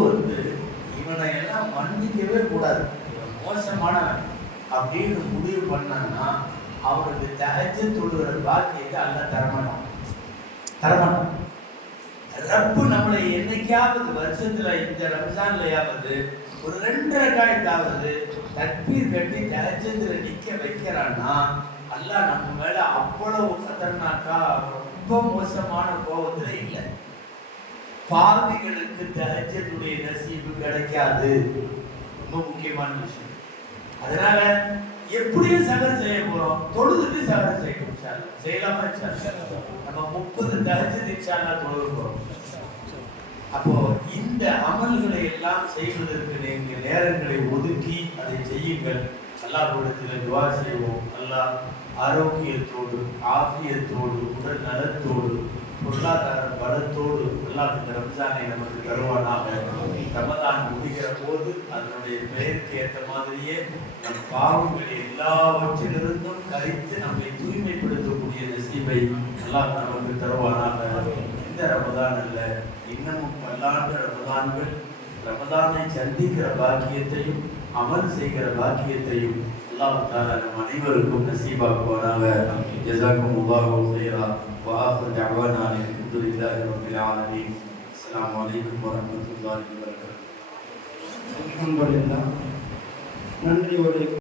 இவனை எல்லாம் மன்னிக்கவே கூடாது, இவன் மோசமானவன் அப்படின்னு முடிவு பண்ணான்னா அவனுக்கு தஹஜ்ஜத் தொழுகிற பாக்கியத்தை அல்லாஹ் தரமாட்டான். ரப்பு நம்மளை என்னைக்காவது வருஷத்துல இந்த ரம்ஜான்லயாவது ஒரு 2 ரகாயத்தாவது தக்பீர் கட்டி தஹஜ்ஜத்ல நிக்க வைக்கிறான்னா அல்லாஹ் நம்ம மேல அவ்வளவு கதர்னாக்கா ரொம்ப மோசமான கோபத்துல இல்லை. பாவிகளுக்கு தஹஜ்ஜத்துடைய நசீபு கிடைக்காது. ரொம்ப முக்கியமான விஷயம். அதனால எப்படியும் சகர் செய்ய போறோம், தொழுதுட்டு சகர் செய்யணும். செய்யலாமா? நம்ம 30 தஹஜ்ஜத் இன்ஷா அல்லாஹ் தொழுக போறோம். அப்போ இந்த அமல்களை எல்லாம் செய்வதற்கு நீங்கள் நேரங்களை ஒதுக்கி அதை செய்யுங்கள். அல்லாஹ்விடத்தில் துஆ செய்வோம். அல்லாஹ் ஆரோக்கியத்தோடு, ஆஃபியத்தோடு, உடல் நலத்தோடு, பொருளாதார பலத்தோடு அல்லாஹ் இந்த ரம்ஜானை நமக்கு தருவானாக. ரமதான் முடிகிற போது அதனுடைய பெயருக்கு ஏற்ற மாதிரியே நம் பாவங்களை எல்லாவற்றிலிருந்தும் கரித்து நம்மை தூய்மைப்படுத்தக்கூடிய நசீபை அல்லாஹ் நமக்கு தருவானாக. இந்த ரமதான் அல்ல, இன்னமும் பல்லாண்டு ரமதான்கள் ரமதானை சந்திக்கிற பாக்கியத்தையும் அமல் செய்கிற பாக்கியத்தையும் அல்லாஹ் தஆலா நம் அனைவருக்கும் நசீபாக்குவானாக. ஜஸாக்குமுல்லாஹு கைரா வ ஆகிரு தஅவானா அல்ஹம்துலில்லாஹி ரப்பில் ஆலமீன். அஸ்ஸலாமு அலைக்கும் வரஹ்மத்துல்லாஹி வபரகாத்துஹு. அல்ஹம்துலில்லாஹ். நன்றி.